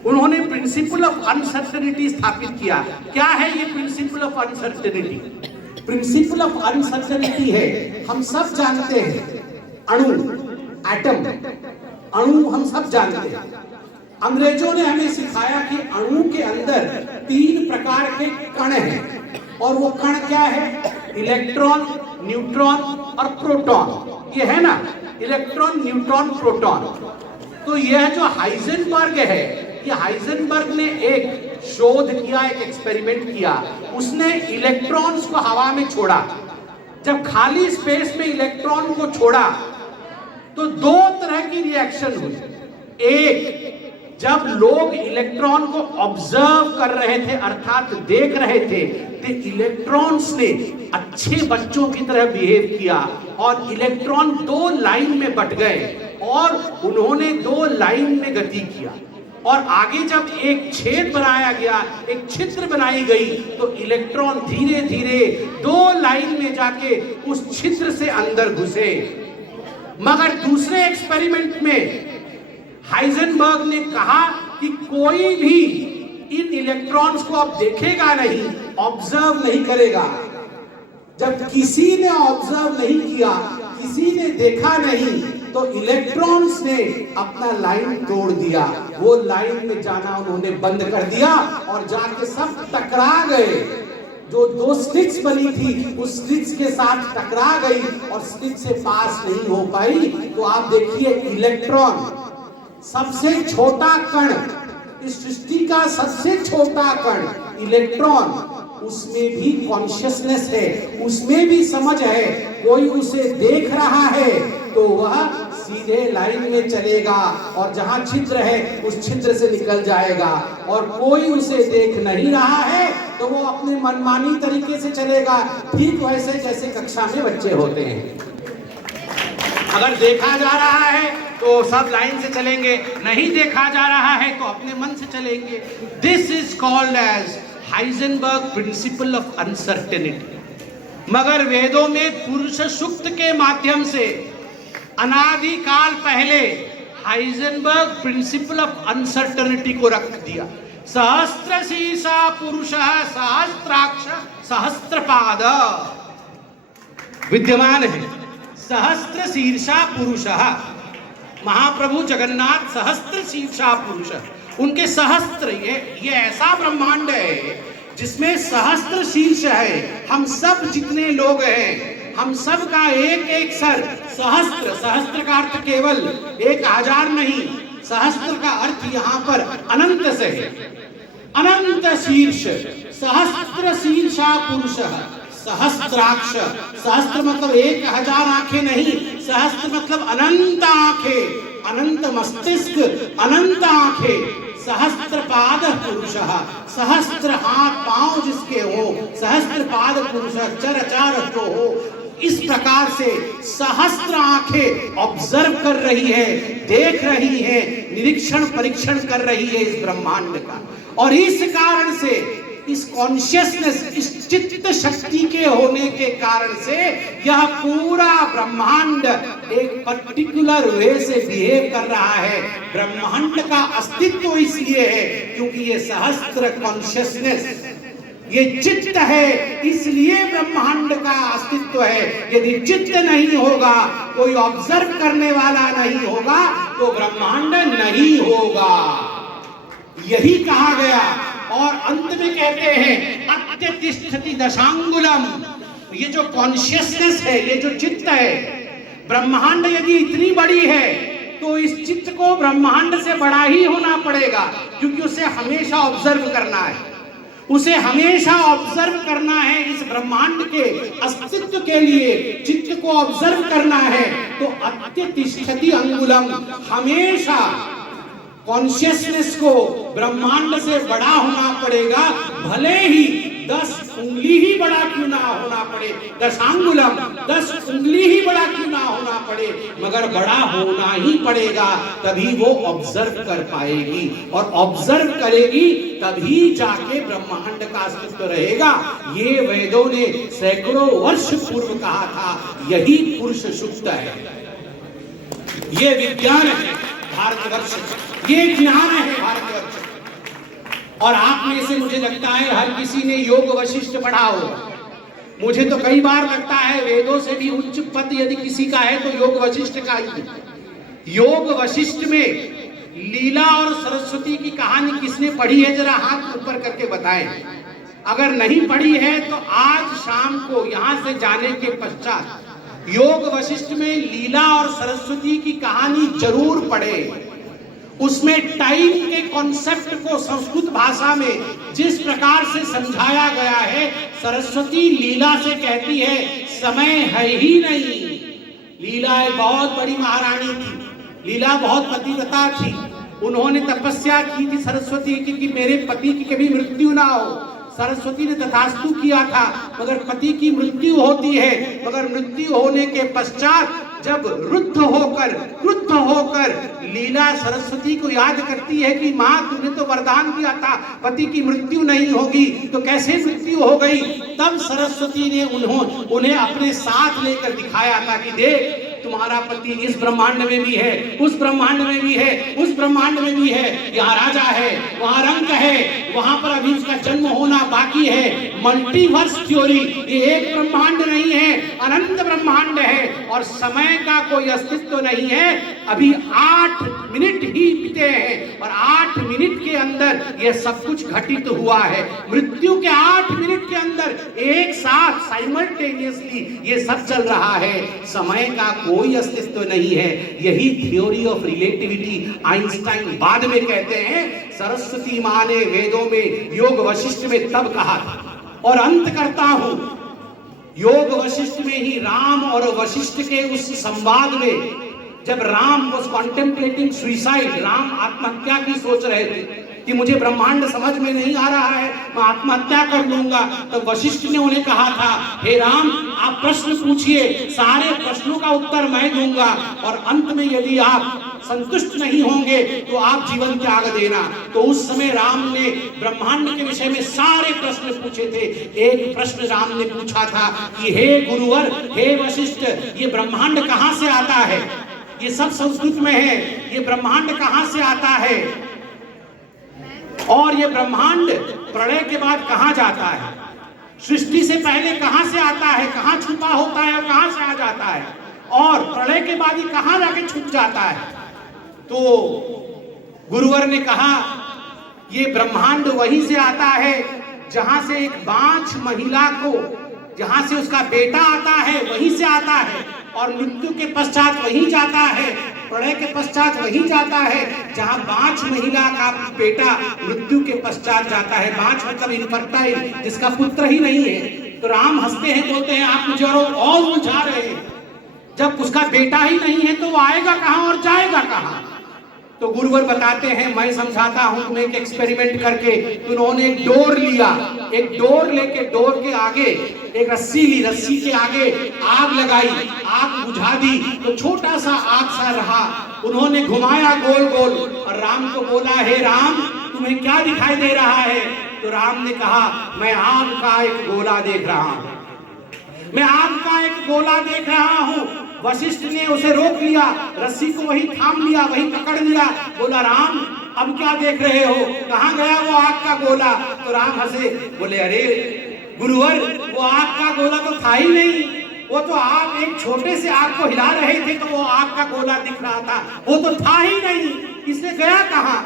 उन्होंने प्रिंसिपल ऑफ अनसर्टेनिटी स्थापित किया। क्या है ये principal of uncertainty? Principal of uncertainty है। हम सब जानते हैं अणु, एटम, अणु हम सब जानते हैं। अंग्रेजों ने हमें सिखाया कि अणु के अंदर 3 प्रकार के कण हैं, और वो कण क्या है? इलेक्ट्रॉन, न्यूट्रॉन और प्रोटॉन। ये है ना, इलेक्ट्रॉन, न्यूट्रॉन, प्रोटॉन। तो यह जो हाइजेनबर्ग है, ये हाइजेनबर्ग ने एक शोध किया, एक एक्सपेरिमेंट किया। उसने इलेक्ट्रॉन्स को हवा में छोड़ा। जब खाली स्पेस में इलेक्ट्रॉन को छोड़ा तो 2 तरह की रिएक्शन हुई। एक, जब लोग इलेक्ट्रॉन को ऑब्जर्व कर रहे थे, अर्थात देख रहे थे, तो इलेक्ट्रॉन्स ने अच्छे बच्चों की तरह बिहेव किया और इलेक्ट्रॉन 2 लाइन में बट गए और उन्होंने 2 लाइन में गति किया। और आगे जब एक छेद बनाया गया, एक छिद्र बनाई गई, तो इलेक्ट्रॉन धीरे धीरे 2 लाइन में जाके उस छिद्र से अंदर घुसे। मगर दूसरे एक्सपेरिमेंट में हाइजेनबर्ग ने कहा कि कोई भी इन इलेक्ट्रॉन्स को अब देखेगा नहीं, ऑब्जर्व नहीं करेगा। जब किसी ने ऑब्जर्व नहीं किया, किसी ने देखा नहीं, तो इलेक्ट्रॉन्स ने अपना लाइन तोड़ दिया। वो लाइन में जाना उन्होंने बंद कर दिया और जाके सब टकरा गए। जो 2 स्लिट्स बनी थी, उस स्लिट्स के साथ टकरा गई और स्लिट से पास नहीं हो पाई। तो आप देखिए, इलेक्ट्रॉन सबसे छोटा कण, इस सृष्टि का सबसे छोटा कण इलेक्ट्रॉन, उसमें भी कॉन्शियसनेस है, उसमें भी समझ है। कोई उसे देख रहा है तो वह सीधे लाइन में चलेगा और जहां छिद्र है उस छिद्र से निकल जाएगा, और कोई उसे देख नहीं रहा है तो वो अपने मनमानी तरीके से चलेगा, ठीक वैसे जैसे कक्षा में बच्चे होते हैं। अगर देखा जा रहा है तो सब लाइन से चलेंगे, नहीं देखा जा रहा है तो अपने मन से चलेंगे। This is called as Heisenberg principle of uncertainty. मगर वेदों में पुरुष सूक्त के माध्यम से अनादिकाल पहले हाइजेनबर्ग प्रिंसिपल ऑफ अनसर्टेनिटी को रख दिया। सहस्त्र शीर्षा पुरुषः सहस्त्राक्ष सहस्त्रपाद विद्यमान है। सहस्त्र शीर्षा पुरुषः, महाप्रभु जगन्नाथ सहस्त्र शीर्षा पुरुष, उनके सहस्त्र, ये ऐसा ब्रह्मांड है जिसमें सहस्त्र शीर्ष है। हम सब जितने लोग हैं, हम सब का एक एक सर। सहस्त्र, सहस्त्र का अर्थ केवल 1000 नहीं, सहस्त्र का अर्थ यहाँ पर अनंत से है। अनंत शीर्ष, सहस्त्र शीर्षा पुरुषः सहस्त्राक्ष। सहस्त्र मतलब 1000 आंखें नहीं, सहस्त्र मतलब अनंत आंखें, अनंत मस्तिष्क, अनंत आंखें। सहस्त्र पाद पुरुषः, सहस्त्र हाथ पांव जिसके हो, सहस्त्र पाद पुरुषः, चर जो हो। इस प्रकार से सहस्त्र आंखें ऑब्जर्व कर रही है, देख रही है, निरीक्षण परीक्षण कर रही है इस ब्रह्मांड का। और इस कारण से, इस कॉन्शियसनेस, इस चित्त शक्ति के होने के कारण से यह पूरा ब्रह्मांड एक पर्टिकुलर वे से बिहेव कर रहा है। ब्रह्मांड का अस्तित्व इसलिए है क्योंकि ये सहस्त्र कॉन्शियसनेस, ये चित्त है, इसलिए ब्रह्मांड का अस्तित्व है। यदि चित्त नहीं होगा, कोई ऑब्जर्व करने वाला नहीं होगा, तो ब्रह्मांड नहीं होगा। यही कहा गया। और अंत में कहते हैं अत्यतिष्ठति दशांगुलम। ये जो कॉन्शियसनेस है, ये जो चित्त है, ब्रह्मांड यदि इतनी बड़ी है तो इस चित्त को ब्रह्मांड से बड़ा ही होना पड़ेगा, क्योंकि उसे हमेशा ऑब्जर्व करना है, उसे हमेशा ऑब्जर्व करना है। इस ब्रह्मांड के अस्तित्व के लिए चित्त को ऑब्जर्व करना है तो अत्यतिष्ठति अंगुलम, हमेशा कॉन्शियसनेस को ब्रह्मांड से बड़ा होना पड़ेगा, भले ही 10 उंगली ही बड़ा क्यों ना होना पड़े, दशांगुलम, 10 उंगली ही बड़ा क्यों ना होना पड़े, मगर बड़ा होना ही पड़ेगा। तभी वो ऑब्जर्व कर पाएगी, और ऑब्जर्व करेगी तभी जाके ब्रह्मांड का अस्तित्व रहेगा। ये वेदों ने सैकड़ों वर्ष पूर्व कहा था। यही पुरुष सूक्त है, ये विज्ञान है भारतवर्ष, ये ज्ञान है भारतवर्ष। और आप में से मुझे लगता है हर किसी ने योग वशिष्ठ पढ़ा होगा। मुझे तो कई बार लगता है वेदों से भी उच्च पद यदि किसी का है तो योग वशिष्ठ का ही है। योग वशिष्ठ में लीला और सरस्वती की कहानी किसने पढ़ी है, जरा हाथ ऊपर करके बताएं। अगर नहीं पढ़ी है तो आज शाम को यहां से जाने के पश्चात योग वशिष्ठ में लीला और सरस्वती की कहानी जरूर पढ़ें। उसमें टाइम के कॉन्सेप्ट को संस्कृत भाषा में जिस प्रकार से समझाया गया है, सरस्वती लीला से कहती है समय है ही नहीं। लीला एक बहुत बड़ी महारानी थी, लीला बहुत पतिव्रता थी। उन्होंने तपस्या की थी सरस्वती की कि मेरे पति की कभी मृत्यु ना हो। सरस्वती ने तथास्तु किया था, मगर पति की मृत्यु होती है। मगर मृत्यु होने के पश्चात जब रुद्ध होकर क्रुद्ध होकर लीला सरस्वती को याद करती है कि माँ तूने तो वरदान दिया था पति की मृत्यु नहीं होगी, तो कैसे मृत्यु हो गई। तब सरस्वती ने उन्हें अपने साथ लेकर दिखाया था कि देख तुम्हारा पति इस ब्रह्मांड में भी है, उस ब्रह्मांड में भी है, उस ब्रह्मांड में भी है। यहाँ राजा है, वहाँ रंक है, वहां पर अभी उसका जन्म होना बाकी है। मल्टीवर्स थ्योरी, ये एक ब्रह्मांड नहीं है, अनंत ब्रह्मांड है और समय का कोई अस्तित्व नहीं है। अभी 8 मिनट ही बीते हैं और 8 मिनट के अंदर यह सब कुछ घटित हुआ है। मृत्यु के 8 मिनट के अंदर एक साथ साइमल्टेनियसली ये सब चल रहा है। समय का कोई अस्तित्व नहीं है। यही थ्योरी ऑफ रिलेटिविटी आइंस्टाइन बाद में कहते हैं। सरस्वती मां ने वेदों में योग वशिष्ठ में तब कहा था। और अंत करता हूं, योग वशिष्ठ में ही राम और वशिष्ठ के उस संवाद में जब Ram was contemplating suicide, Ram आत्महत्या की सोच रहे थे कि मुझे ब्रह्मांड समझ में नहीं आ रहा है, मैं आत्महत्या कर लूंगा। तब वशिष्ठ ने उन्हें कहा था, हे राम आप प्रश्न पूछिए, सारे प्रश्नों का उत्तर मैं दूंगा और अंत में यदि आप संतुष्ट नहीं होंगे तो आप जीवन त्याग देना। तो उस समय राम ने ब्रह्मांड के विषय में सारे प्रश्न पूछे थे। एक प्रश्न राम ने पूछा था कि हे गुरुवर, हे वशिष्ठ, ये ब्रह्मांड कहां से आता है? ये सब संस्कृत में है। ये ब्रह्मांड कहां से आता है और ये ब्रह्मांड प्रलय के बाद कहां जाता है? सृष्टि से पहले कहां से आता है, कहां छुपा होता है और कहां से आ जाता है, और प्रलय के बाद ये कहां जाके छुप जाता है? तो गुरुवर ने कहा ये ब्रह्मांड वहीं से आता है जहां से एक बांझ महिला को, जहां से उसका बेटा आता है वहीं से आता है, और मृत्यु के पश्चात वहीं जाता है, प्रलय के पश्चात वहीं जाता है जहां बांझ महिला का बेटा मृत्यु के पश्चात जाता है। बांझ मतलब इनफर्टाइल, जिसका पुत्र ही नहीं है। तो राम हंसते हैं, बोलते हैं आप मुझे और उलझा रहे हैं। जब उसका बेटा ही नहीं है तो वो आएगा कहां और जाएगा कहां? तो गुरुवर बताते हैं, मैं समझाता हूं तुम्हें एक एक्सपेरिमेंट करके। तो उन्होंने एक डोर लिया, एक डोर लेके डोर के आगे एक रस्सी ली, रस्सी के आगे आग लगाई, आग बुझा दी तो छोटा सा आग सा रहा। उन्होंने घुमाया गोल गोल और राम को बोला, हे राम तुम्हें क्या दिखाई दे रहा है? तो राम ने कहा, मैं आग का एक गोला देख रहा हूं, मैं आग का एक गोला देख रहा हूं। वशिष्ठ ने उसे रोक लिया, रस्सी को वही थाम लिया, वही पकड़ लिया। बोला, राम अब क्या देख रहे हो, कहां गया वो आग का गोला? तो राम हंसे, बोले, अरे गुरुवर वो आग का गोला तो था ही नहीं, वो तो आप एक छोटे से आग को हिला रहे थे तो वो आग का गोला दिख रहा था, वो तो था ही नहीं, इसने गया कहां?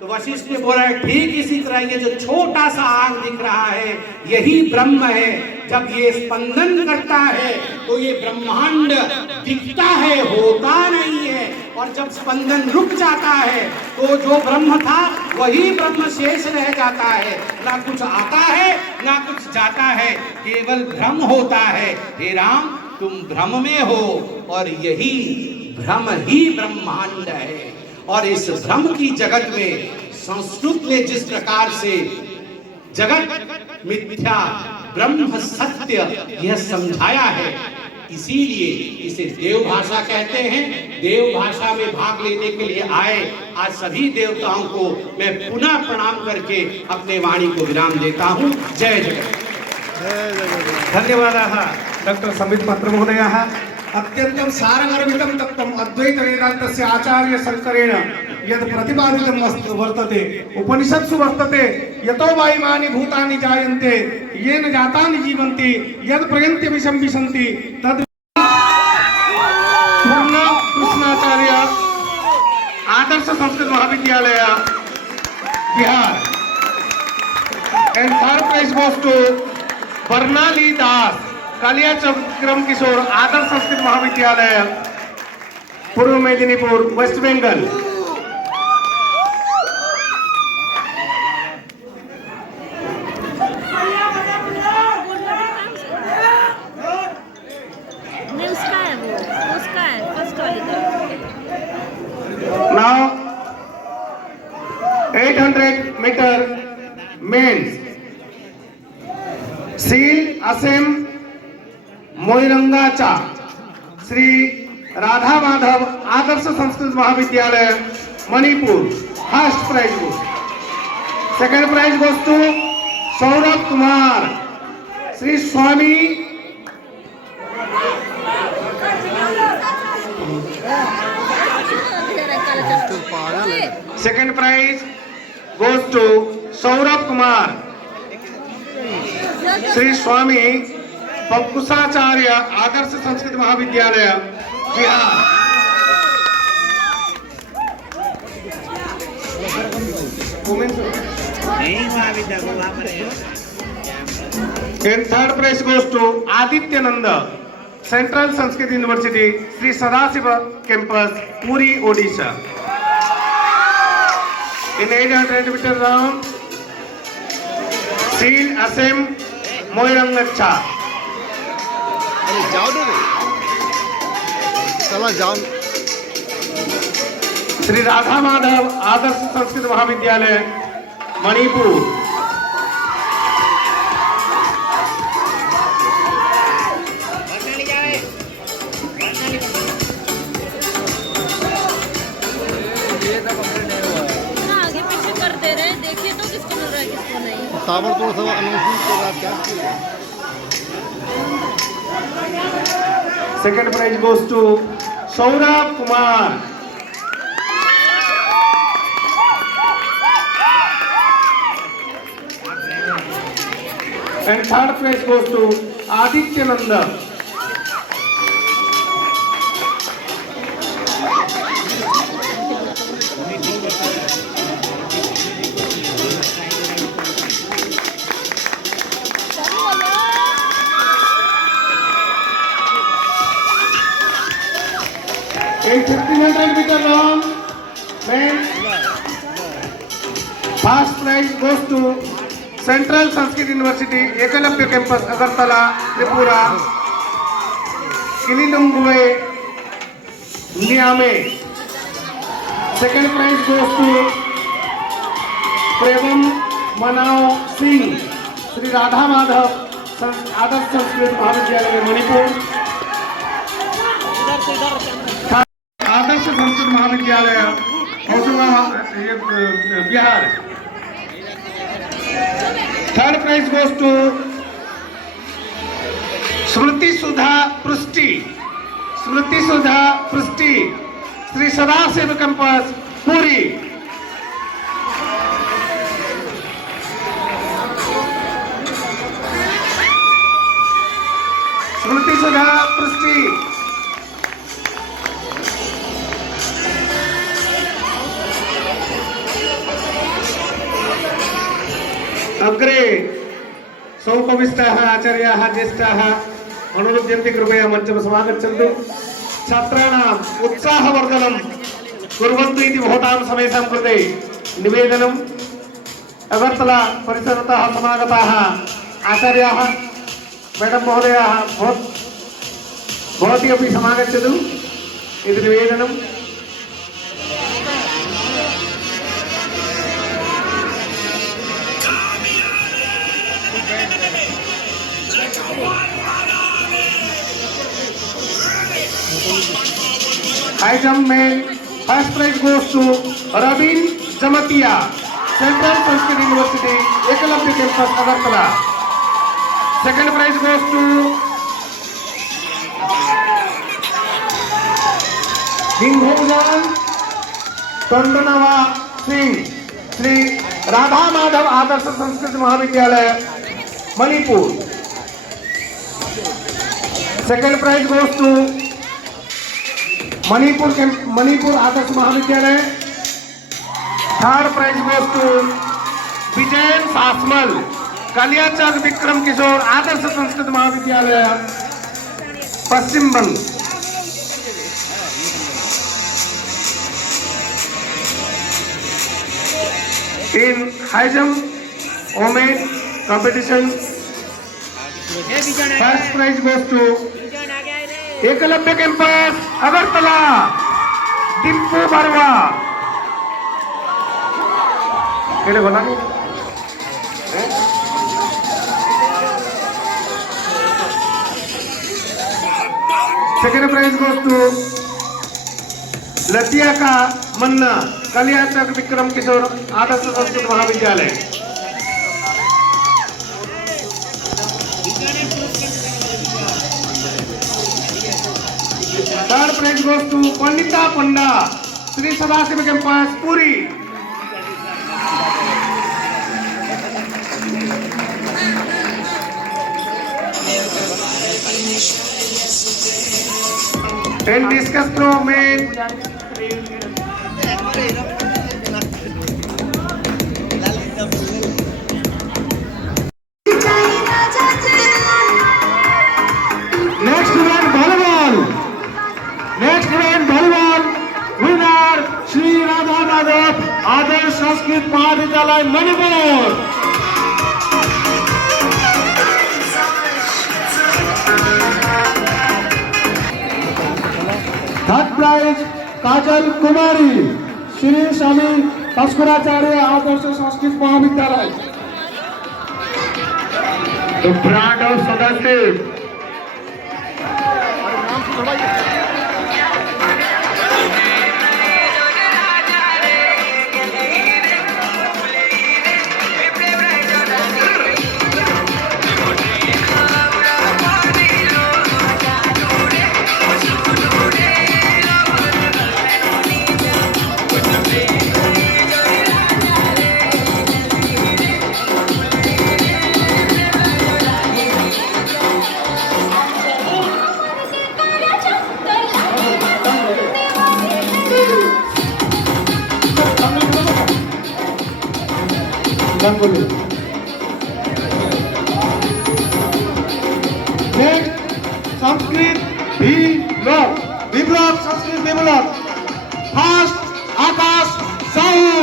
तो वशिष्ठ ने बोला, ठीक इसी तरह ये जो छोटा सा आग दिख रहा है यही ब्रह्म है। जब ये स्पंदन करता है तो ये ब्रह्मांड दिखता है, होता नहीं है। और जब स्पंदन रुक जाता है तो जो ब्रह्म था वही ब्रह्म शेष रह जाता है। ना कुछ आता है ना कुछ जाता है, केवल भ्रम होता है। हे राम तुम भ्रम में हो और यही भ्रम ही ब्रह्मांड है। और इस भ्रम की जगत में संस्कृत ने जिस प्रकार से जगत मिथ्या ब्रह्म सत्य यह समझाया है, इसीलिए इसे देव भाषा कहते हैं। देव भाषा में भाग लेने के लिए आए आज सभी देवताओं को मैं पुनः प्रणाम करके अपने वाणी को विराम देता हूं। जय जगत। धन्यवादाः डॉक्टर संबित पात्र महोदयः। अत्यंतं सारगर्भितं तत्त्वम् अद्वैत वेदान्तस्य आचार्य शङ्करेण यद् प्रतिपादितं वर्तते उपनिषत्सु वर्तते यतो वायुमानि भूतानि जायन्ते येन जातानि जीवन्ति यद् प्रयन्ति विषं विशन्ति तद् पूर्ण कृष्णाचार्य आदर्श Sanskrit Mahavidyalaya Bihar and third prize goes to Barnali Das Kaliya चक्रम किशोर Adarsh Sanskrit Mahavidyalaya Purba Medinipur west Bengal. Now 800 meter men's सील असेम मोइरंगाचा श्री राधा माधव आदर्श संस्कृत महाविद्यालय मणिपुर फर्स्ट प्राइज गोes। सेकंड प्राइज गोes to Saurabh Kumar Shri Swami second prize गोes to Saurabh Kumar Shri Swami Pankushacharya Adarsh Sanskrit Mahavidyalaya Bihar. And third prize goes to Adityananda Central Sanskrit University Sri Sadasiva Campus Puri Odisha। In 800 meter round seal असेम मोइरंगाचा अरे जाओ ना रे चला जाओ। श्री राधा माधव आदर्श संस्कृत महाविद्यालय मणिपुर। आगे पीछे करते रहे, देखिए तो किसको मिल रहा है किसको नहीं। ताबड़ तोड़ सब अनाउंसमेंट कर रहा क्या। सेकंड प्राइज गोes to Saurabh Kumar. And third prize goes to Adityananda। In 1500 meter long men first prize goes to Central Sanskrit University Ekalabya Campus Agartala Tripura Kililungwe Niamey। Second prize goes to Prevam Manao Singh Sri Radha Madhav Adarsh Sanskrit Mahavidyalaya Manipur। Adarsh Sanskrit Mahavidyalaya Hoshangabad Bihar. Third prize गोes to स्मृति सुधा पृष्टि श्री सदाशिव कैंपस पुरी। स्मृति सुधा पृष्टि अग्रे सौपविष्टाः आचार्याः ज्येष्ठाः अनुरुध्यन्ति कृपया मञ्चं समागच्छन्तु। छात्राणाम् उत्साहवर्धनं कुर्वन्तु इति भवतां समेषां कृते निवेदनम्। अगरतला परिसरतः समागताः आचार्याः मैडम महोदयाः भवती अपि समागच्छतु इति निवेदनम्। High jump men, first prize goes to Rabin Jamatia, Central Sanskrit University, Ekalabya Campus, Agartala. Second prize goes to सिंघोजन टंडनवा Singh Shri Radha Madhav Adarsh Sanskrit Mahavidyalaya Manipur. Second prize गोes to Manipur Adarsh Mahavidyalaya. Third prize गोes to Vijayan Sasmal Kaliachak Vikram Kishore Adarsh Sanskrit Mahavidyalaya Paschim Bang. In high jump women competition, first prize goes to Eklavya campus Agartala Deepu Barwa. केले बोला नहीं? सेकेंड प्राइज गोes to लतिया का मन्ना कलियाचक विक्रम किशोर आदर्श संस्कृत महाविद्यालय. थर्ड प्राइज गोes to Pandita Panda Shri Sadashiv campus Puri. And discuss through main next event volleyball. Next event volleyball winner Shri Radha Madhav Adarsh Sanskrit Mahavidyalay Manipur. Third prize Kajal Kumari Shri Swami Bhaskaracharya Adarsh Sanskrit Mahavidyalaya. The brand of Sadashiv. Next, Sanskrit B-Block Sanskrit B-Block. First, Akash Sahu,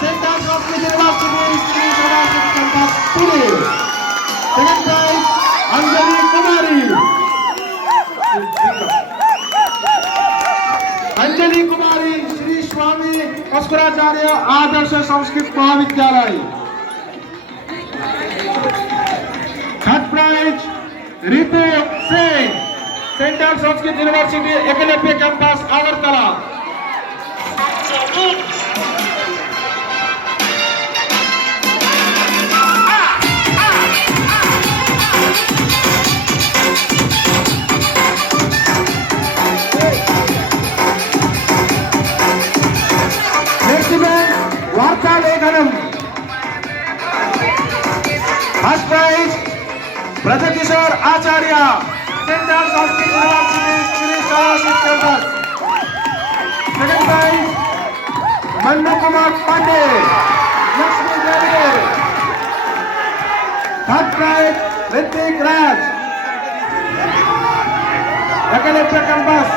Center Sanskrit University, Sri Sadashiv Campus, Pune. Second prize, Anjali Kumari. Anjali Kumari, Sri Swami Bhaskaracharya Adarsh Sanskrit Mahavidyalay. Third prize, Ritu Singh, Central Sanskrit University, Eklavya Campus, Agartala. Next event, Varta Lekhanam. First prize, Brajakishore Acharya, Central Sanskrit University, Sri Sadashiv Campus. Second prize, Mannu Kumar Pandey, Lakshmi Devi. Third prize, Ritik Raj, Eklavya Campus.